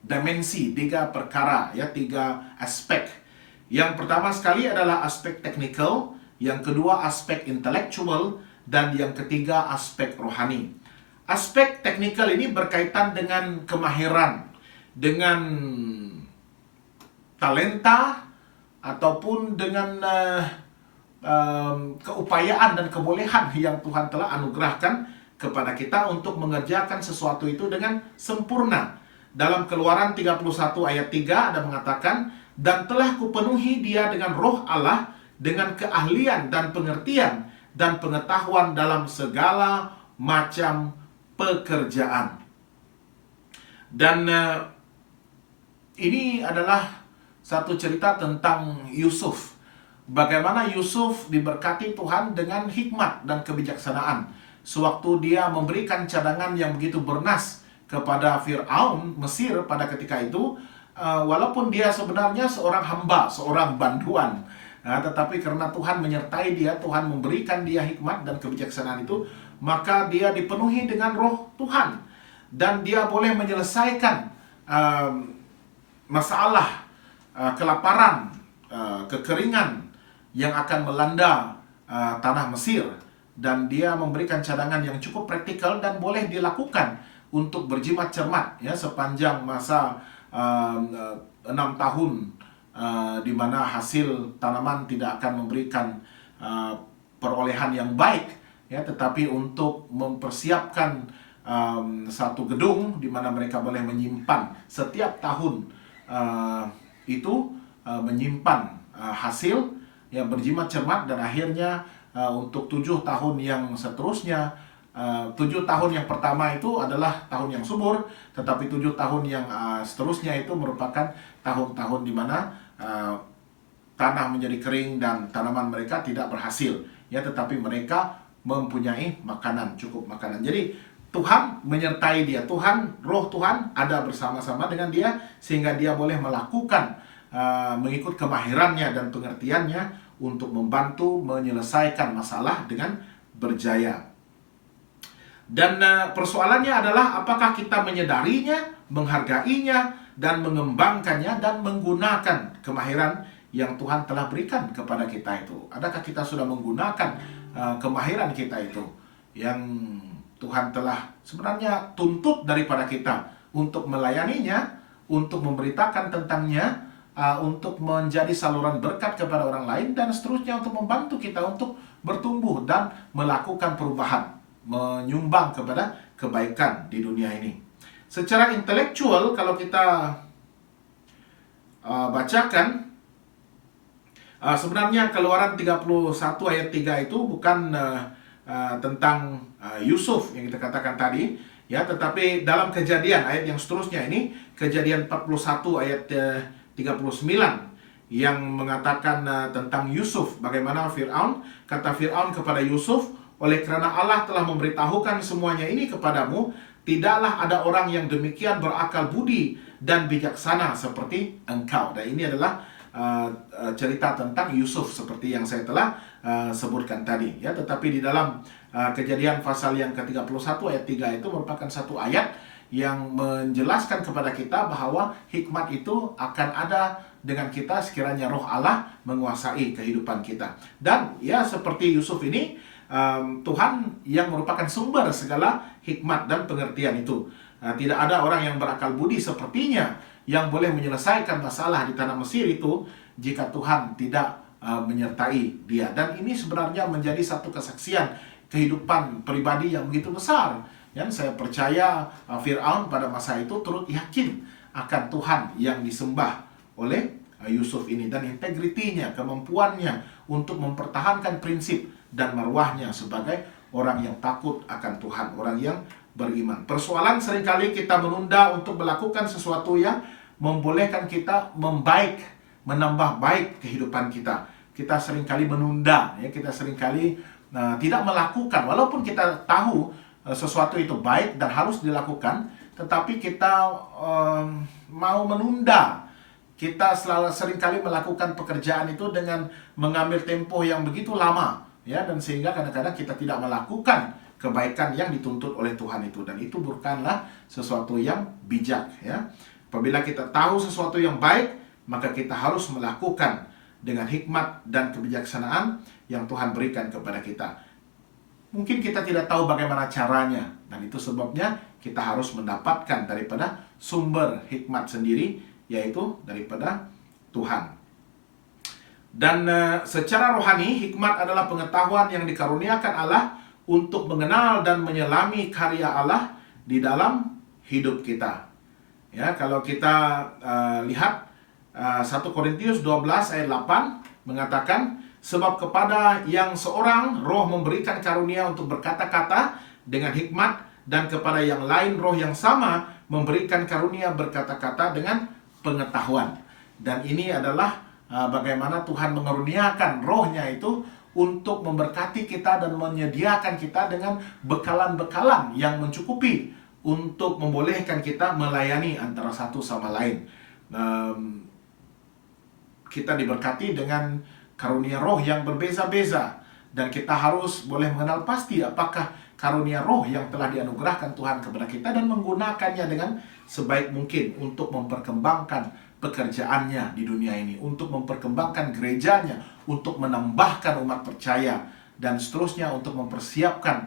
dimensi, 3 perkara, ya, 3 aspek. Yang pertama sekali adalah aspek teknikal, yang kedua aspek intelektual, dan yang ketiga aspek rohani. Aspek teknikal ini berkaitan dengan kemahiran, dengan talenta, ataupun dengan keupayaan dan kebolehan yang Tuhan telah anugerahkan kepada kita untuk mengerjakan sesuatu itu dengan sempurna. Dalam Keluaran 31 ayat 3 ada mengatakan, dan telah kupenuhi dia dengan roh Allah, dengan keahlian dan pengertian, dan pengetahuan dalam segala macam pekerjaan. Dan ini adalah satu cerita tentang Yusuf. Bagaimana Yusuf diberkati Tuhan dengan hikmat dan kebijaksanaan. Sewaktu dia memberikan cadangan yang begitu bernas kepada Fir'aun Mesir pada ketika itu, walaupun dia sebenarnya seorang hamba, seorang bantuan, tetapi karena Tuhan menyertai dia, Tuhan memberikan dia hikmat dan kebijaksanaan itu, maka dia dipenuhi dengan roh Tuhan. Dan dia boleh menyelesaikan masalah kelaparan, kekeringan yang akan melanda tanah Mesir. Dan dia memberikan cadangan yang cukup praktikal dan boleh dilakukan untuk berjimat cermat ya sepanjang masa 6 tahun, di mana hasil tanaman tidak akan memberikan perolehan yang baik ya, tetapi untuk mempersiapkan satu gedung di mana mereka boleh menyimpan setiap tahun itu menyimpan hasil yang berjimat cermat. Dan akhirnya untuk 7 tahun yang seterusnya, 7 tahun yang pertama itu adalah tahun yang subur, tetapi 7 tahun yang seterusnya itu merupakan tahun-tahun di mana tanah menjadi kering dan tanaman mereka tidak berhasil ya, tetapi mereka mempunyai makanan, cukup makanan. Jadi Tuhan menyertai dia, roh Tuhan ada bersama-sama dengan dia, sehingga dia boleh melakukan mengikut kemahirannya dan pengertiannya untuk membantu menyelesaikan masalah dengan berjaya. Dan persoalannya adalah apakah kita menyadarinya, menghargainya, dan mengembangkannya, dan menggunakan kemahiran yang Tuhan telah berikan kepada kita itu. Adakah kita sudah menggunakan kemahiran kita itu yang Tuhan telah sebenarnya tuntut daripada kita untuk melayaninya, untuk memberitakan tentangnya, untuk menjadi saluran berkat kepada orang lain, dan seterusnya untuk membantu kita untuk bertumbuh dan melakukan perubahan, menyumbang kepada kebaikan di dunia ini. Secara intelektual, kalau kita bacakan, sebenarnya Keluaran 31 ayat 3 itu bukan tentang Yusuf yang kita katakan tadi ya, tetapi dalam Kejadian ayat yang seterusnya ini, Kejadian 41 ayat 39 yang mengatakan tentang Yusuf, bagaimana kata Fir'aun kepada Yusuf, oleh kerana Allah telah memberitahukan semuanya ini kepadamu, tidaklah ada orang yang demikian berakal budi dan bijaksana seperti engkau. Dan ini adalah cerita tentang Yusuf seperti yang saya telah sebutkan tadi ya. Tetapi di dalam Kejadian pasal yang ke-31 ayat 3 itu merupakan satu ayat yang menjelaskan kepada kita bahwa hikmat itu akan ada dengan kita sekiranya roh Allah menguasai kehidupan kita. Dan ya seperti Yusuf ini, Tuhan yang merupakan sumber segala hikmat dan pengertian itu. Tidak ada orang yang berakal budi sepertinya yang boleh menyelesaikan masalah di tanah Mesir itu jika Tuhan tidak menyertai dia. Dan ini sebenarnya menjadi satu kesaksian kehidupan pribadi yang begitu besar. Dan saya percaya Fir'aun pada masa itu turut yakin akan Tuhan yang disembah oleh Yusuf ini, dan integritinya, kemampuannya untuk mempertahankan prinsip dan marwahnya sebagai orang yang takut akan Tuhan, orang yang beriman. Persoalan seringkali kita menunda untuk melakukan sesuatu yang membolehkan kita membaik, menambah baik kehidupan kita. Kita seringkali menunda, ya, kita seringkali tidak melakukan, walaupun kita tahu sesuatu itu baik dan harus dilakukan, tetapi kita mau menunda. Kita seringkali melakukan pekerjaan itu dengan mengambil tempo yang begitu lama, ya, dan sehingga kadang-kadang kita tidak melakukan kebaikan yang dituntut oleh Tuhan itu, dan itu bukanlah sesuatu yang bijak, ya. Apabila kita tahu sesuatu yang baik, maka kita harus melakukan dengan hikmat dan kebijaksanaan yang Tuhan berikan kepada kita. Mungkin kita tidak tahu bagaimana caranya, dan itu sebabnya kita harus mendapatkan daripada sumber hikmat sendiri, yaitu daripada Tuhan. Dan secara rohani, hikmat adalah pengetahuan yang dikaruniakan Allah untuk mengenal dan menyelami karya Allah di dalam hidup kita. Ya, kalau kita lihat 1 Korintius 12 ayat 8 mengatakan, Sebab kepada yang seorang Roh memberikan karunia untuk berkata-kata dengan hikmat, dan kepada yang lain Roh yang sama memberikan karunia berkata-kata dengan pengetahuan. Dan ini adalah bagaimana Tuhan mengaruniakan Roh-Nya itu untuk memberkati kita dan menyediakan kita dengan bekalan-bekalan yang mencukupi untuk membolehkan kita melayani antara satu sama lain. Kita diberkati dengan karunia Roh yang berbeza-beza, dan kita harus boleh mengenal pasti apakah karunia Roh yang telah dianugerahkan Tuhan kepada kita dan menggunakannya dengan sebaik mungkin untuk memperkembangkan pekerjaannya di dunia ini, untuk memperkembangkan gerejanya, untuk menambahkan umat percaya, dan seterusnya untuk mempersiapkan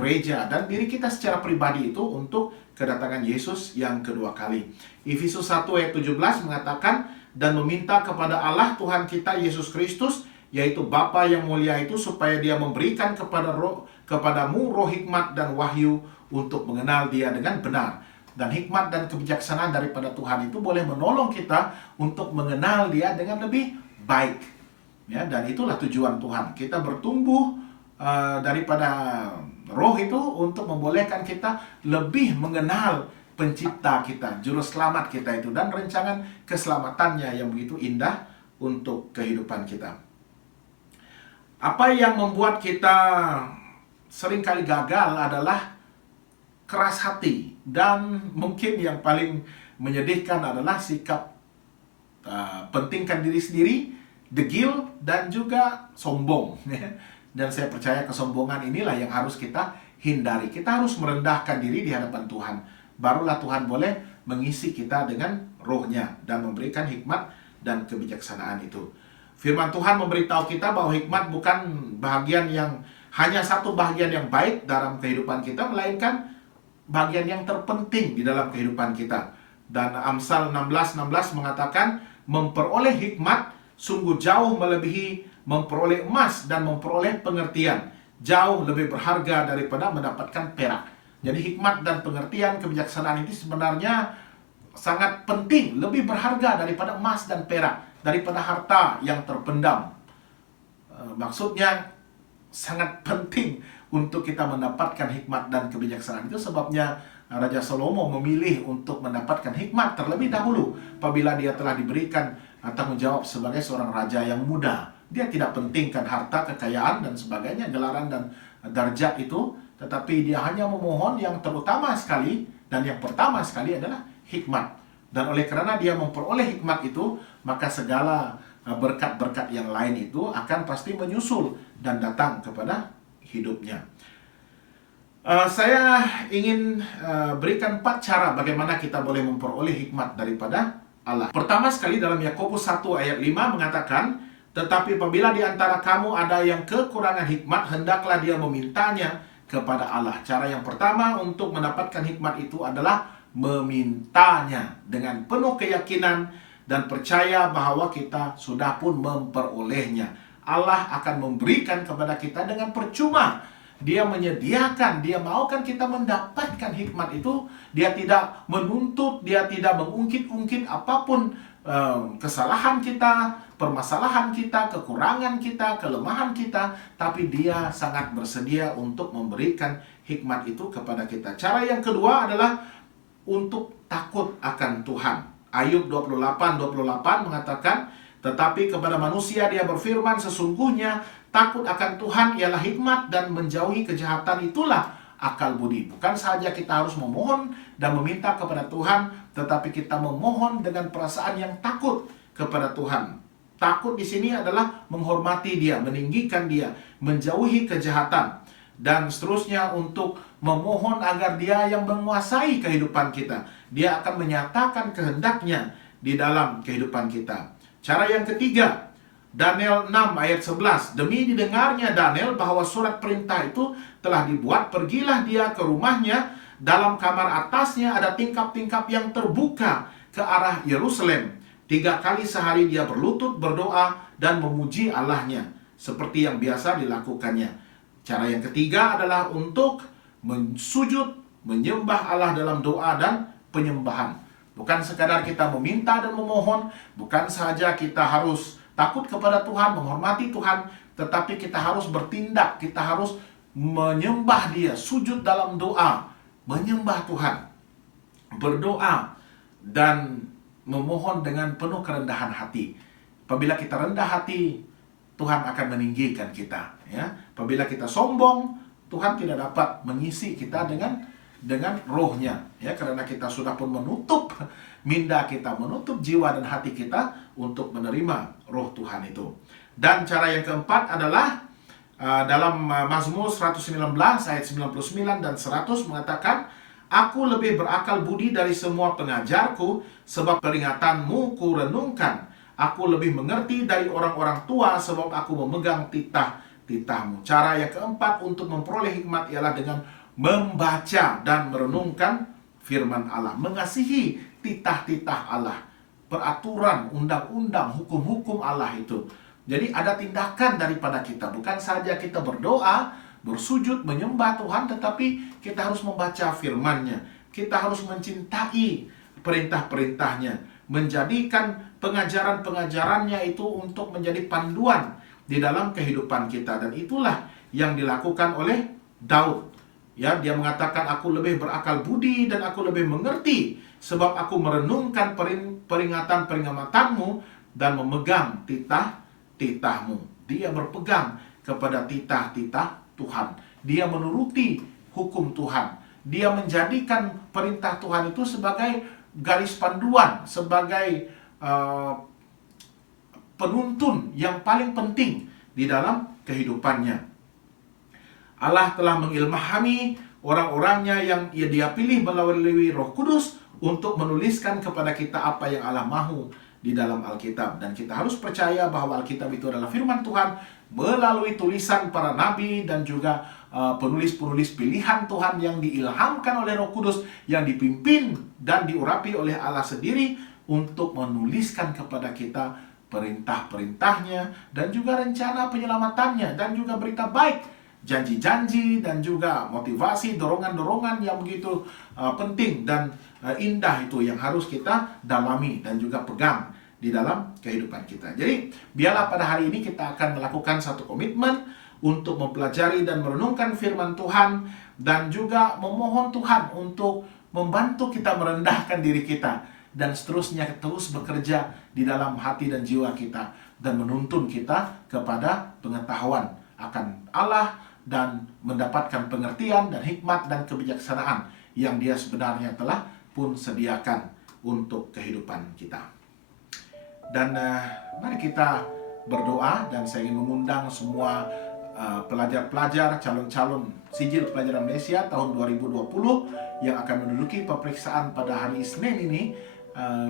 gereja dan diri kita secara pribadi itu untuk kedatangan Yesus yang kedua kali. Efesus 1 ayat 17 mengatakan, dan meminta kepada Allah Tuhan kita Yesus Kristus, yaitu Bapa yang mulia itu, supaya Dia memberikan kepadamu roh hikmat dan wahyu untuk mengenal Dia dengan benar. Dan hikmat dan kebijaksanaan daripada Tuhan itu boleh menolong kita untuk mengenal Dia dengan lebih baik. Ya, dan itulah tujuan Tuhan. Kita bertumbuh daripada roh itu untuk membolehkan kita lebih mengenal Pencipta kita, Juru Selamat kita itu, dan rancangan keselamatannya yang begitu indah untuk kehidupan kita. Apa yang membuat kita seringkali gagal adalah keras hati, dan mungkin yang paling menyedihkan adalah sikap pentingkan diri sendiri, degil, dan juga sombong. Dan saya percaya kesombongan inilah yang harus kita hindari. Kita harus merendahkan diri di hadapan Tuhan. Barulah Tuhan boleh mengisi kita dengan Roh-Nya dan memberikan hikmat dan kebijaksanaan itu. Firman Tuhan memberitahu kita bahwa hikmat bukan bagian yang hanya satu bagian yang baik dalam kehidupan kita, melainkan bagian yang terpenting di dalam kehidupan kita. Dan Amsal 16:16 mengatakan, memperoleh hikmat sungguh jauh melebihi memperoleh emas, dan memperoleh pengertian jauh lebih berharga daripada mendapatkan perak. Jadi hikmat dan pengertian, kebijaksanaan itu sebenarnya sangat penting, lebih berharga daripada emas dan perak, daripada harta yang terpendam. Maksudnya sangat penting untuk kita mendapatkan hikmat dan kebijaksanaan. Itu sebabnya Raja Salomo memilih untuk mendapatkan hikmat terlebih dahulu apabila dia telah diberikan tanggung jawab sebagai seorang raja yang muda. Dia tidak pentingkan harta, kekayaan, dan sebagainya, gelaran dan darjat itu, tetapi dia hanya memohon yang terutama sekali, dan yang pertama sekali adalah hikmat. Dan oleh karena dia memperoleh hikmat itu, maka segala berkat-berkat yang lain itu akan pasti menyusul dan datang kepada hidupnya. Saya ingin berikan 4 cara bagaimana kita boleh memperoleh hikmat daripada Allah. Pertama sekali dalam Yakobus 1 ayat 5 mengatakan, tetapi apabila di antara kamu ada yang kekurangan hikmat, hendaklah dia memintanya kepada Allah. Cara yang pertama untuk mendapatkan hikmat itu adalah memintanya dengan penuh keyakinan dan percaya bahwa kita sudah pun memperolehnya. Allah akan memberikan kepada kita dengan percuma. Dia menyediakan, dia maukan kita mendapatkan hikmat itu. Dia tidak menuntut, dia tidak mengungkit-ungkit apapun kesalahan kita, permasalahan kita, kekurangan kita, kelemahan kita, tapi dia sangat bersedia untuk memberikan hikmat itu kepada kita. Cara yang kedua adalah untuk takut akan Tuhan. Ayub 28:28 mengatakan, tetapi kepada manusia dia berfirman, sesungguhnya takut akan Tuhan ialah hikmat, dan menjauhi kejahatan itulah akal budi. Bukan saja kita harus memohon dan meminta kepada Tuhan, tetapi kita memohon dengan perasaan yang takut kepada Tuhan. Takut di sini adalah menghormati Dia, meninggikan Dia, menjauhi kejahatan, dan seterusnya untuk memohon agar Dia yang menguasai kehidupan kita. Dia akan menyatakan kehendaknya di dalam kehidupan kita. Cara yang ketiga, Daniel 6 ayat 11. Demi didengarnya Daniel bahwa surat perintah itu telah dibuat, pergilah dia ke rumahnya. Dalam kamar atasnya ada tingkap-tingkap yang terbuka ke arah Yerusalem. 3 kali sehari dia berlutut, berdoa, dan memuji Allahnya, seperti yang biasa dilakukannya. Cara yang ketiga adalah untuk mensujud, menyembah Allah dalam doa dan penyembahan. Bukan sekadar kita meminta dan memohon, bukan saja kita harus takut kepada Tuhan, menghormati Tuhan, tetapi kita harus bertindak, kita harus menyembah Dia, sujud dalam doa, menyembah Tuhan, berdoa, dan memohon dengan penuh kerendahan hati. Apabila kita rendah hati, Tuhan akan meninggikan kita. Ya, apabila kita sombong, Tuhan tidak dapat mengisi kita dengan rohnya. Ya, karena kita sudah pun menutup minda kita, menutup jiwa dan hati kita untuk menerima roh Tuhan itu. Dan cara yang keempat adalah dalam Mazmur 119 ayat 99 dan 100 mengatakan, Aku lebih berakal budi dari semua pengajarku, sebab peringatanmu ku renungkan. Aku lebih mengerti dari orang-orang tua, sebab aku memegang titah-titahmu. Cara yang keempat untuk memperoleh hikmat ialah dengan membaca dan merenungkan firman Allah, mengasihi titah-titah Allah, peraturan, undang-undang, hukum-hukum Allah itu. Jadi ada tindakan daripada kita, bukan saja kita berdoa, bersujud, menyembah Tuhan, tetapi kita harus membaca firman-Nya. Kita harus mencintai perintah-perintahnya, menjadikan pengajaran-pengajarannya itu untuk menjadi panduan di dalam kehidupan kita. Dan itulah yang dilakukan oleh Daud. Ya, dia mengatakan, aku lebih berakal budi dan aku lebih mengerti, sebab aku merenungkan peringatan-peringatanmu dan memegang titah-titahmu. Dia berpegang kepada titah-titah Tuhan. Dia menuruti hukum Tuhan. Dia menjadikan perintah Tuhan itu sebagai garis panduan, sebagai penuntun yang paling penting di dalam kehidupannya. Allah telah mengilhami orang-orangnya yang Dia pilih melalui Roh Kudus untuk menuliskan kepada kita apa yang Allah mahu di dalam Alkitab. Dan kita harus percaya bahwa Alkitab itu adalah firman Tuhan melalui tulisan para nabi dan juga penulis-penulis pilihan Tuhan yang diilhamkan oleh Roh Kudus, yang dipimpin dan diurapi oleh Allah sendiri untuk menuliskan kepada kita perintah-perintahnya dan juga rencana penyelamatannya dan juga berita baik, janji-janji dan juga motivasi, dorongan-dorongan yang begitu penting dan indah itu yang harus kita dalami dan juga pegang di dalam kehidupan kita. Jadi, biarlah pada hari ini kita akan melakukan satu komitmen untuk mempelajari dan merenungkan firman Tuhan dan juga memohon Tuhan untuk membantu kita merendahkan diri kita dan seterusnya terus bekerja di dalam hati dan jiwa kita dan menuntun kita kepada pengetahuan akan Allah dan mendapatkan pengertian dan hikmat dan kebijaksanaan yang Dia sebenarnya telah pun sediakan untuk kehidupan kita. Dan mari kita berdoa, dan saya ingin mengundang semua pelajar-pelajar, calon-calon sijil pelajaran Malaysia tahun 2020 yang akan menduduki peperiksaan pada hari Isnin ini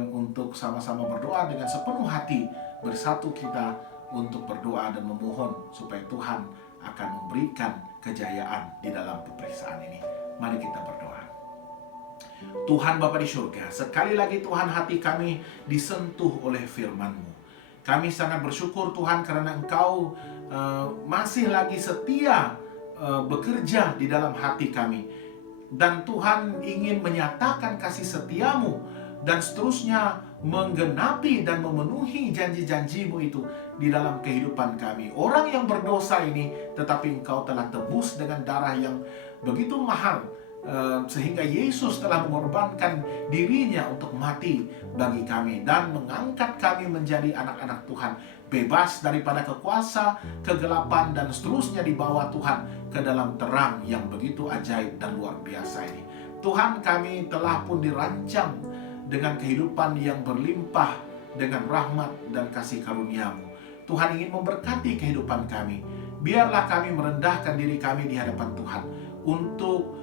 untuk sama-sama berdoa dengan sepenuh hati, bersatu kita untuk berdoa dan memohon supaya Tuhan akan memberikan kejayaan di dalam peperiksaan ini. Mari kita berdoa. Tuhan Bapa di surga, sekali lagi Tuhan, hati kami disentuh oleh firman-Mu. Kami sangat bersyukur Tuhan karena Engkau masih lagi setia bekerja di dalam hati kami. Dan Tuhan ingin menyatakan kasih setia-Mu dan seterusnya menggenapi dan memenuhi janji-janji-Mu itu di dalam kehidupan kami. Orang yang berdosa ini, tetapi Engkau telah tebus dengan darah yang begitu mahal, sehingga Yesus telah mengorbankan dirinya untuk mati bagi kami dan mengangkat kami menjadi anak-anak Tuhan, bebas daripada kekuasa, kegelapan, dan seterusnya dibawa Tuhan ke dalam terang yang begitu ajaib dan luar biasa ini. Tuhan, kami telah pun dirancang dengan kehidupan yang berlimpah dengan rahmat dan kasih karunia-Mu. Tuhan ingin memberkati kehidupan kami. Biarlah kami merendahkan diri kami di hadapan Tuhan untuk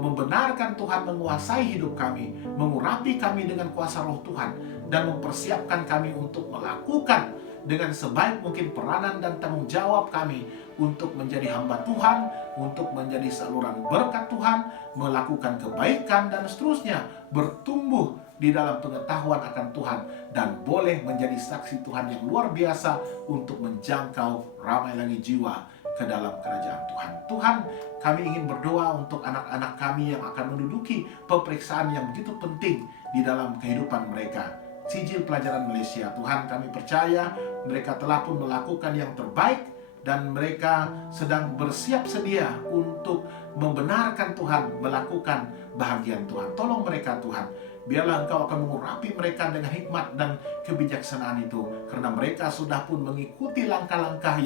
membenarkan Tuhan menguasai hidup kami, mengurapi kami dengan kuasa Roh Tuhan, dan mempersiapkan kami untuk melakukan dengan sebaik mungkin peranan dan tanggung jawab kami untuk menjadi hamba Tuhan, untuk menjadi saluran berkat Tuhan, melakukan kebaikan dan seterusnya, bertumbuh di dalam pengetahuan akan Tuhan, dan boleh menjadi saksi Tuhan yang luar biasa untuk menjangkau ramai lagi jiwa ke dalam kerajaan Tuhan. Tuhan, kami ingin berdoa untuk anak-anak kami yang akan menduduki peperiksaan yang begitu penting di dalam kehidupan mereka. Sijil Pelajaran Malaysia. Tuhan, kami percaya mereka telah pun melakukan yang terbaik dan mereka sedang bersiap sedia untuk membenarkan Tuhan, melakukan bahagian Tuhan. Tolong mereka Tuhan, biarlah Engkau akan mengurapi mereka dengan hikmat dan kebijaksanaan itu, karena mereka sudah pun mengikuti langkah-langkah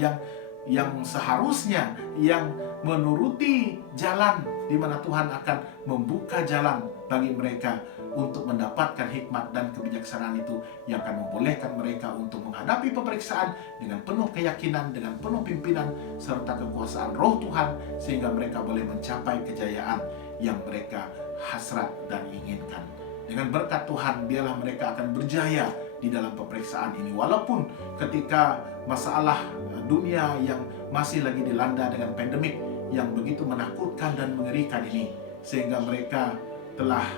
yang seharusnya, yang menuruti jalan di mana Tuhan akan membuka jalan bagi mereka untuk mendapatkan hikmat dan kebijaksanaan itu yang akan membolehkan mereka untuk menghadapi pemeriksaan dengan penuh keyakinan, dengan penuh pimpinan serta kekuasaan Roh Tuhan, sehingga mereka boleh mencapai kejayaan yang mereka hasrat dan inginkan. Dengan berkat Tuhan, biarlah mereka akan berjaya di dalam pemeriksaan ini, walaupun ketika masalah dunia yang masih lagi dilanda dengan pandemik yang begitu menakutkan dan mengerikan ini, sehingga mereka telah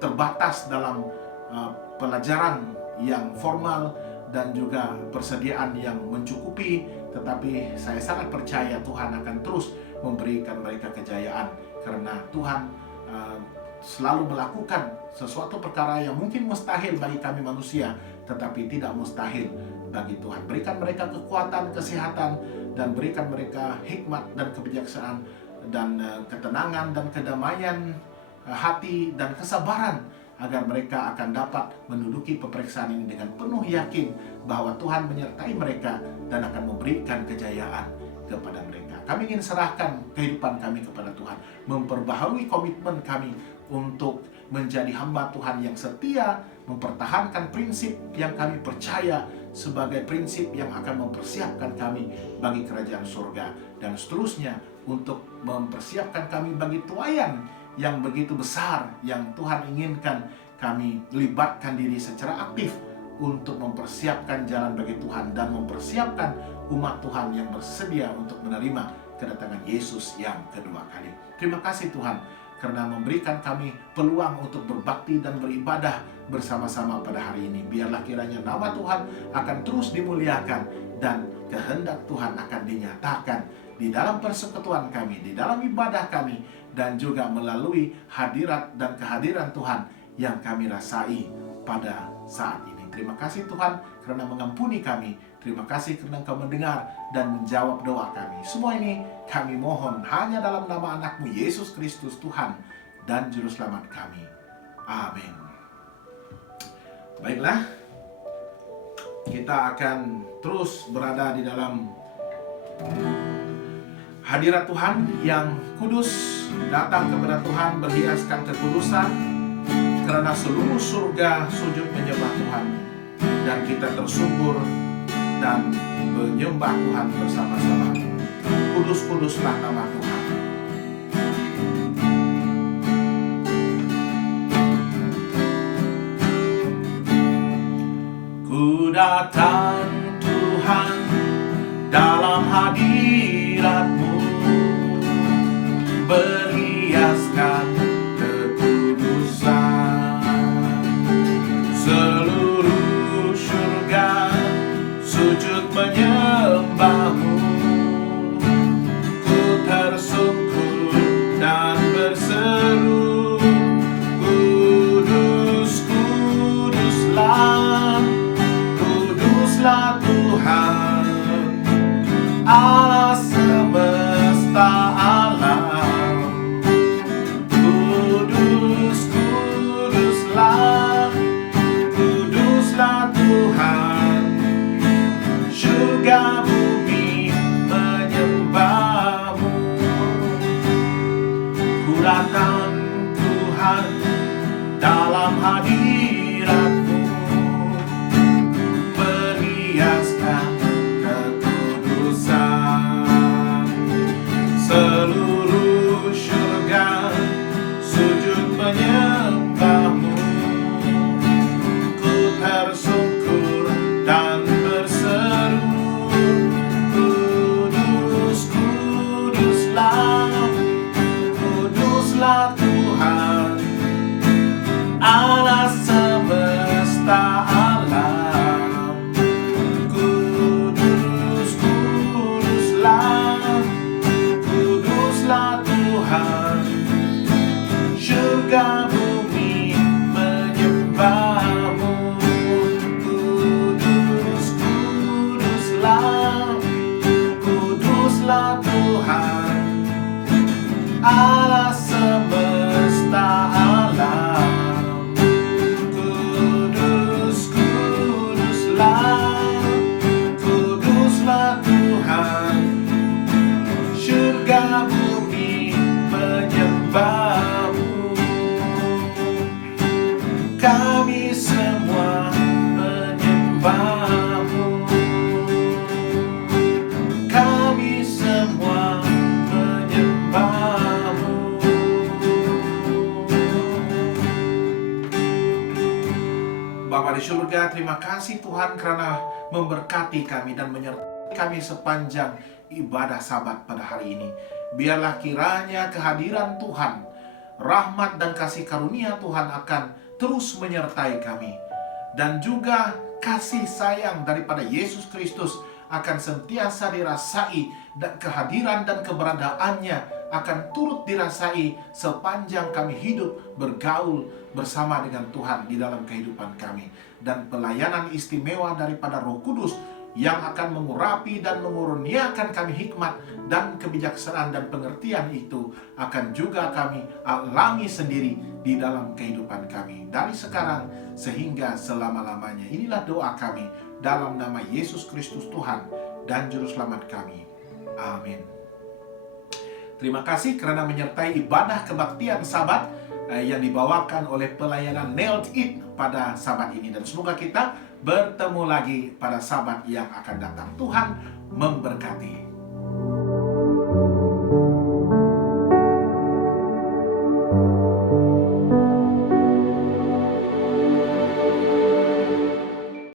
terbatas dalam pelajaran yang formal dan juga persediaan yang mencukupi. Tetapi saya sangat percaya Tuhan akan terus memberikan mereka kejayaan, karena Tuhan selalu melakukan sesuatu perkara yang mungkin mustahil bagi kami manusia, tetapi tidak mustahil bagi Tuhan. Berikan mereka kekuatan, kesehatan, dan berikan mereka hikmat dan kebijaksanaan dan ketenangan dan kedamaian hati dan kesabaran, agar mereka akan dapat menduduki pemeriksaan ini dengan penuh yakin bahwa Tuhan menyertai mereka dan akan memberikan kejayaan kepada mereka. Kami ingin serahkan kehidupan kami kepada Tuhan, memperbaharui komitmen kami untuk menjadi hamba Tuhan yang setia, mempertahankan prinsip yang kami percaya sebagai prinsip yang akan mempersiapkan kami bagi kerajaan surga, dan seterusnya untuk mempersiapkan kami bagi tuaian yang begitu besar yang Tuhan inginkan kami libatkan diri secara aktif untuk mempersiapkan jalan bagi Tuhan dan mempersiapkan umat Tuhan yang bersedia untuk menerima kedatangan Yesus yang kedua kali. Terima kasih Tuhan karena memberikan kami peluang untuk berbakti dan beribadah bersama-sama pada hari ini. Biarlah kiranya nama Tuhan akan terus dimuliakan dan kehendak Tuhan akan dinyatakan di dalam persekutuan kami, di dalam ibadah kami, dan juga melalui hadirat dan kehadiran Tuhan yang kami rasai pada saat ini. Terima kasih Tuhan karena mengampuni kami. Terima kasih karena Engkau mendengar dan menjawab doa kami. Semua ini kami mohon hanya dalam nama anak-Mu Yesus Kristus, Tuhan dan Juru Selamat kami. Amin. Baiklah, kita akan terus berada di dalam hadirat Tuhan yang kudus, datang kepada Tuhan berhiaskan kekudusan, karena seluruh surga sujud menyembah Tuhan, dan kita tersungkur dan menyembah Tuhan bersama-sama. Kudus-kuduslah nama Tuhan. Ku datang Tuhan dalam hadirat-Mu, berhiaskan kekudusan. Seluruh surga sujud menyembah-Mu. Ku tersungkur dan berseru, kudus, kuduslah, kuduslah Tuhan Allah semesta alam. Kudus, kuduslah, kuduslah Tuhan, surga bumi menyembah-Mu. Ku datang Tuhan dalam hadirat-Mu, berhiaskan kekudusan. Seluruh surga sujud menyembah-Mu. Ku tersungkur dan berseru, kudus, kuduslah, kuduslah Tuhan Allah semesta alam. Kudus, kuduslah, kuduslah Tuhan, surga bumi menyembah. di surga, terima kasih Tuhan karena memberkati kami dan menyertai kami sepanjang ibadah Sabat pada hari ini. Biarlah kiranya kehadiran Tuhan, rahmat dan kasih karunia Tuhan akan terus menyertai kami. Dan juga kasih sayang daripada Yesus Kristus akan sentiasa dirasai, dan kehadiran dan keberadaannya akan turut dirasai sepanjang kami hidup bergaul bersama dengan Tuhan di dalam kehidupan kami. Dan pelayanan istimewa daripada Roh Kudus yang akan mengurapi dan mengurniakan kami hikmat dan kebijaksanaan dan pengertian itu akan juga kami alami sendiri di dalam kehidupan kami dari sekarang sehingga selama-lamanya. Inilah doa kami dalam nama Yesus Kristus Tuhan dan Juru Selamat kami. Amin. Terima kasih karena menyertai ibadah kebaktian Sabat yang dibawakan oleh pelayanan Nailed It pada Sabat ini. Dan semoga kita bertemu lagi pada Sabat yang akan datang. Tuhan memberkati.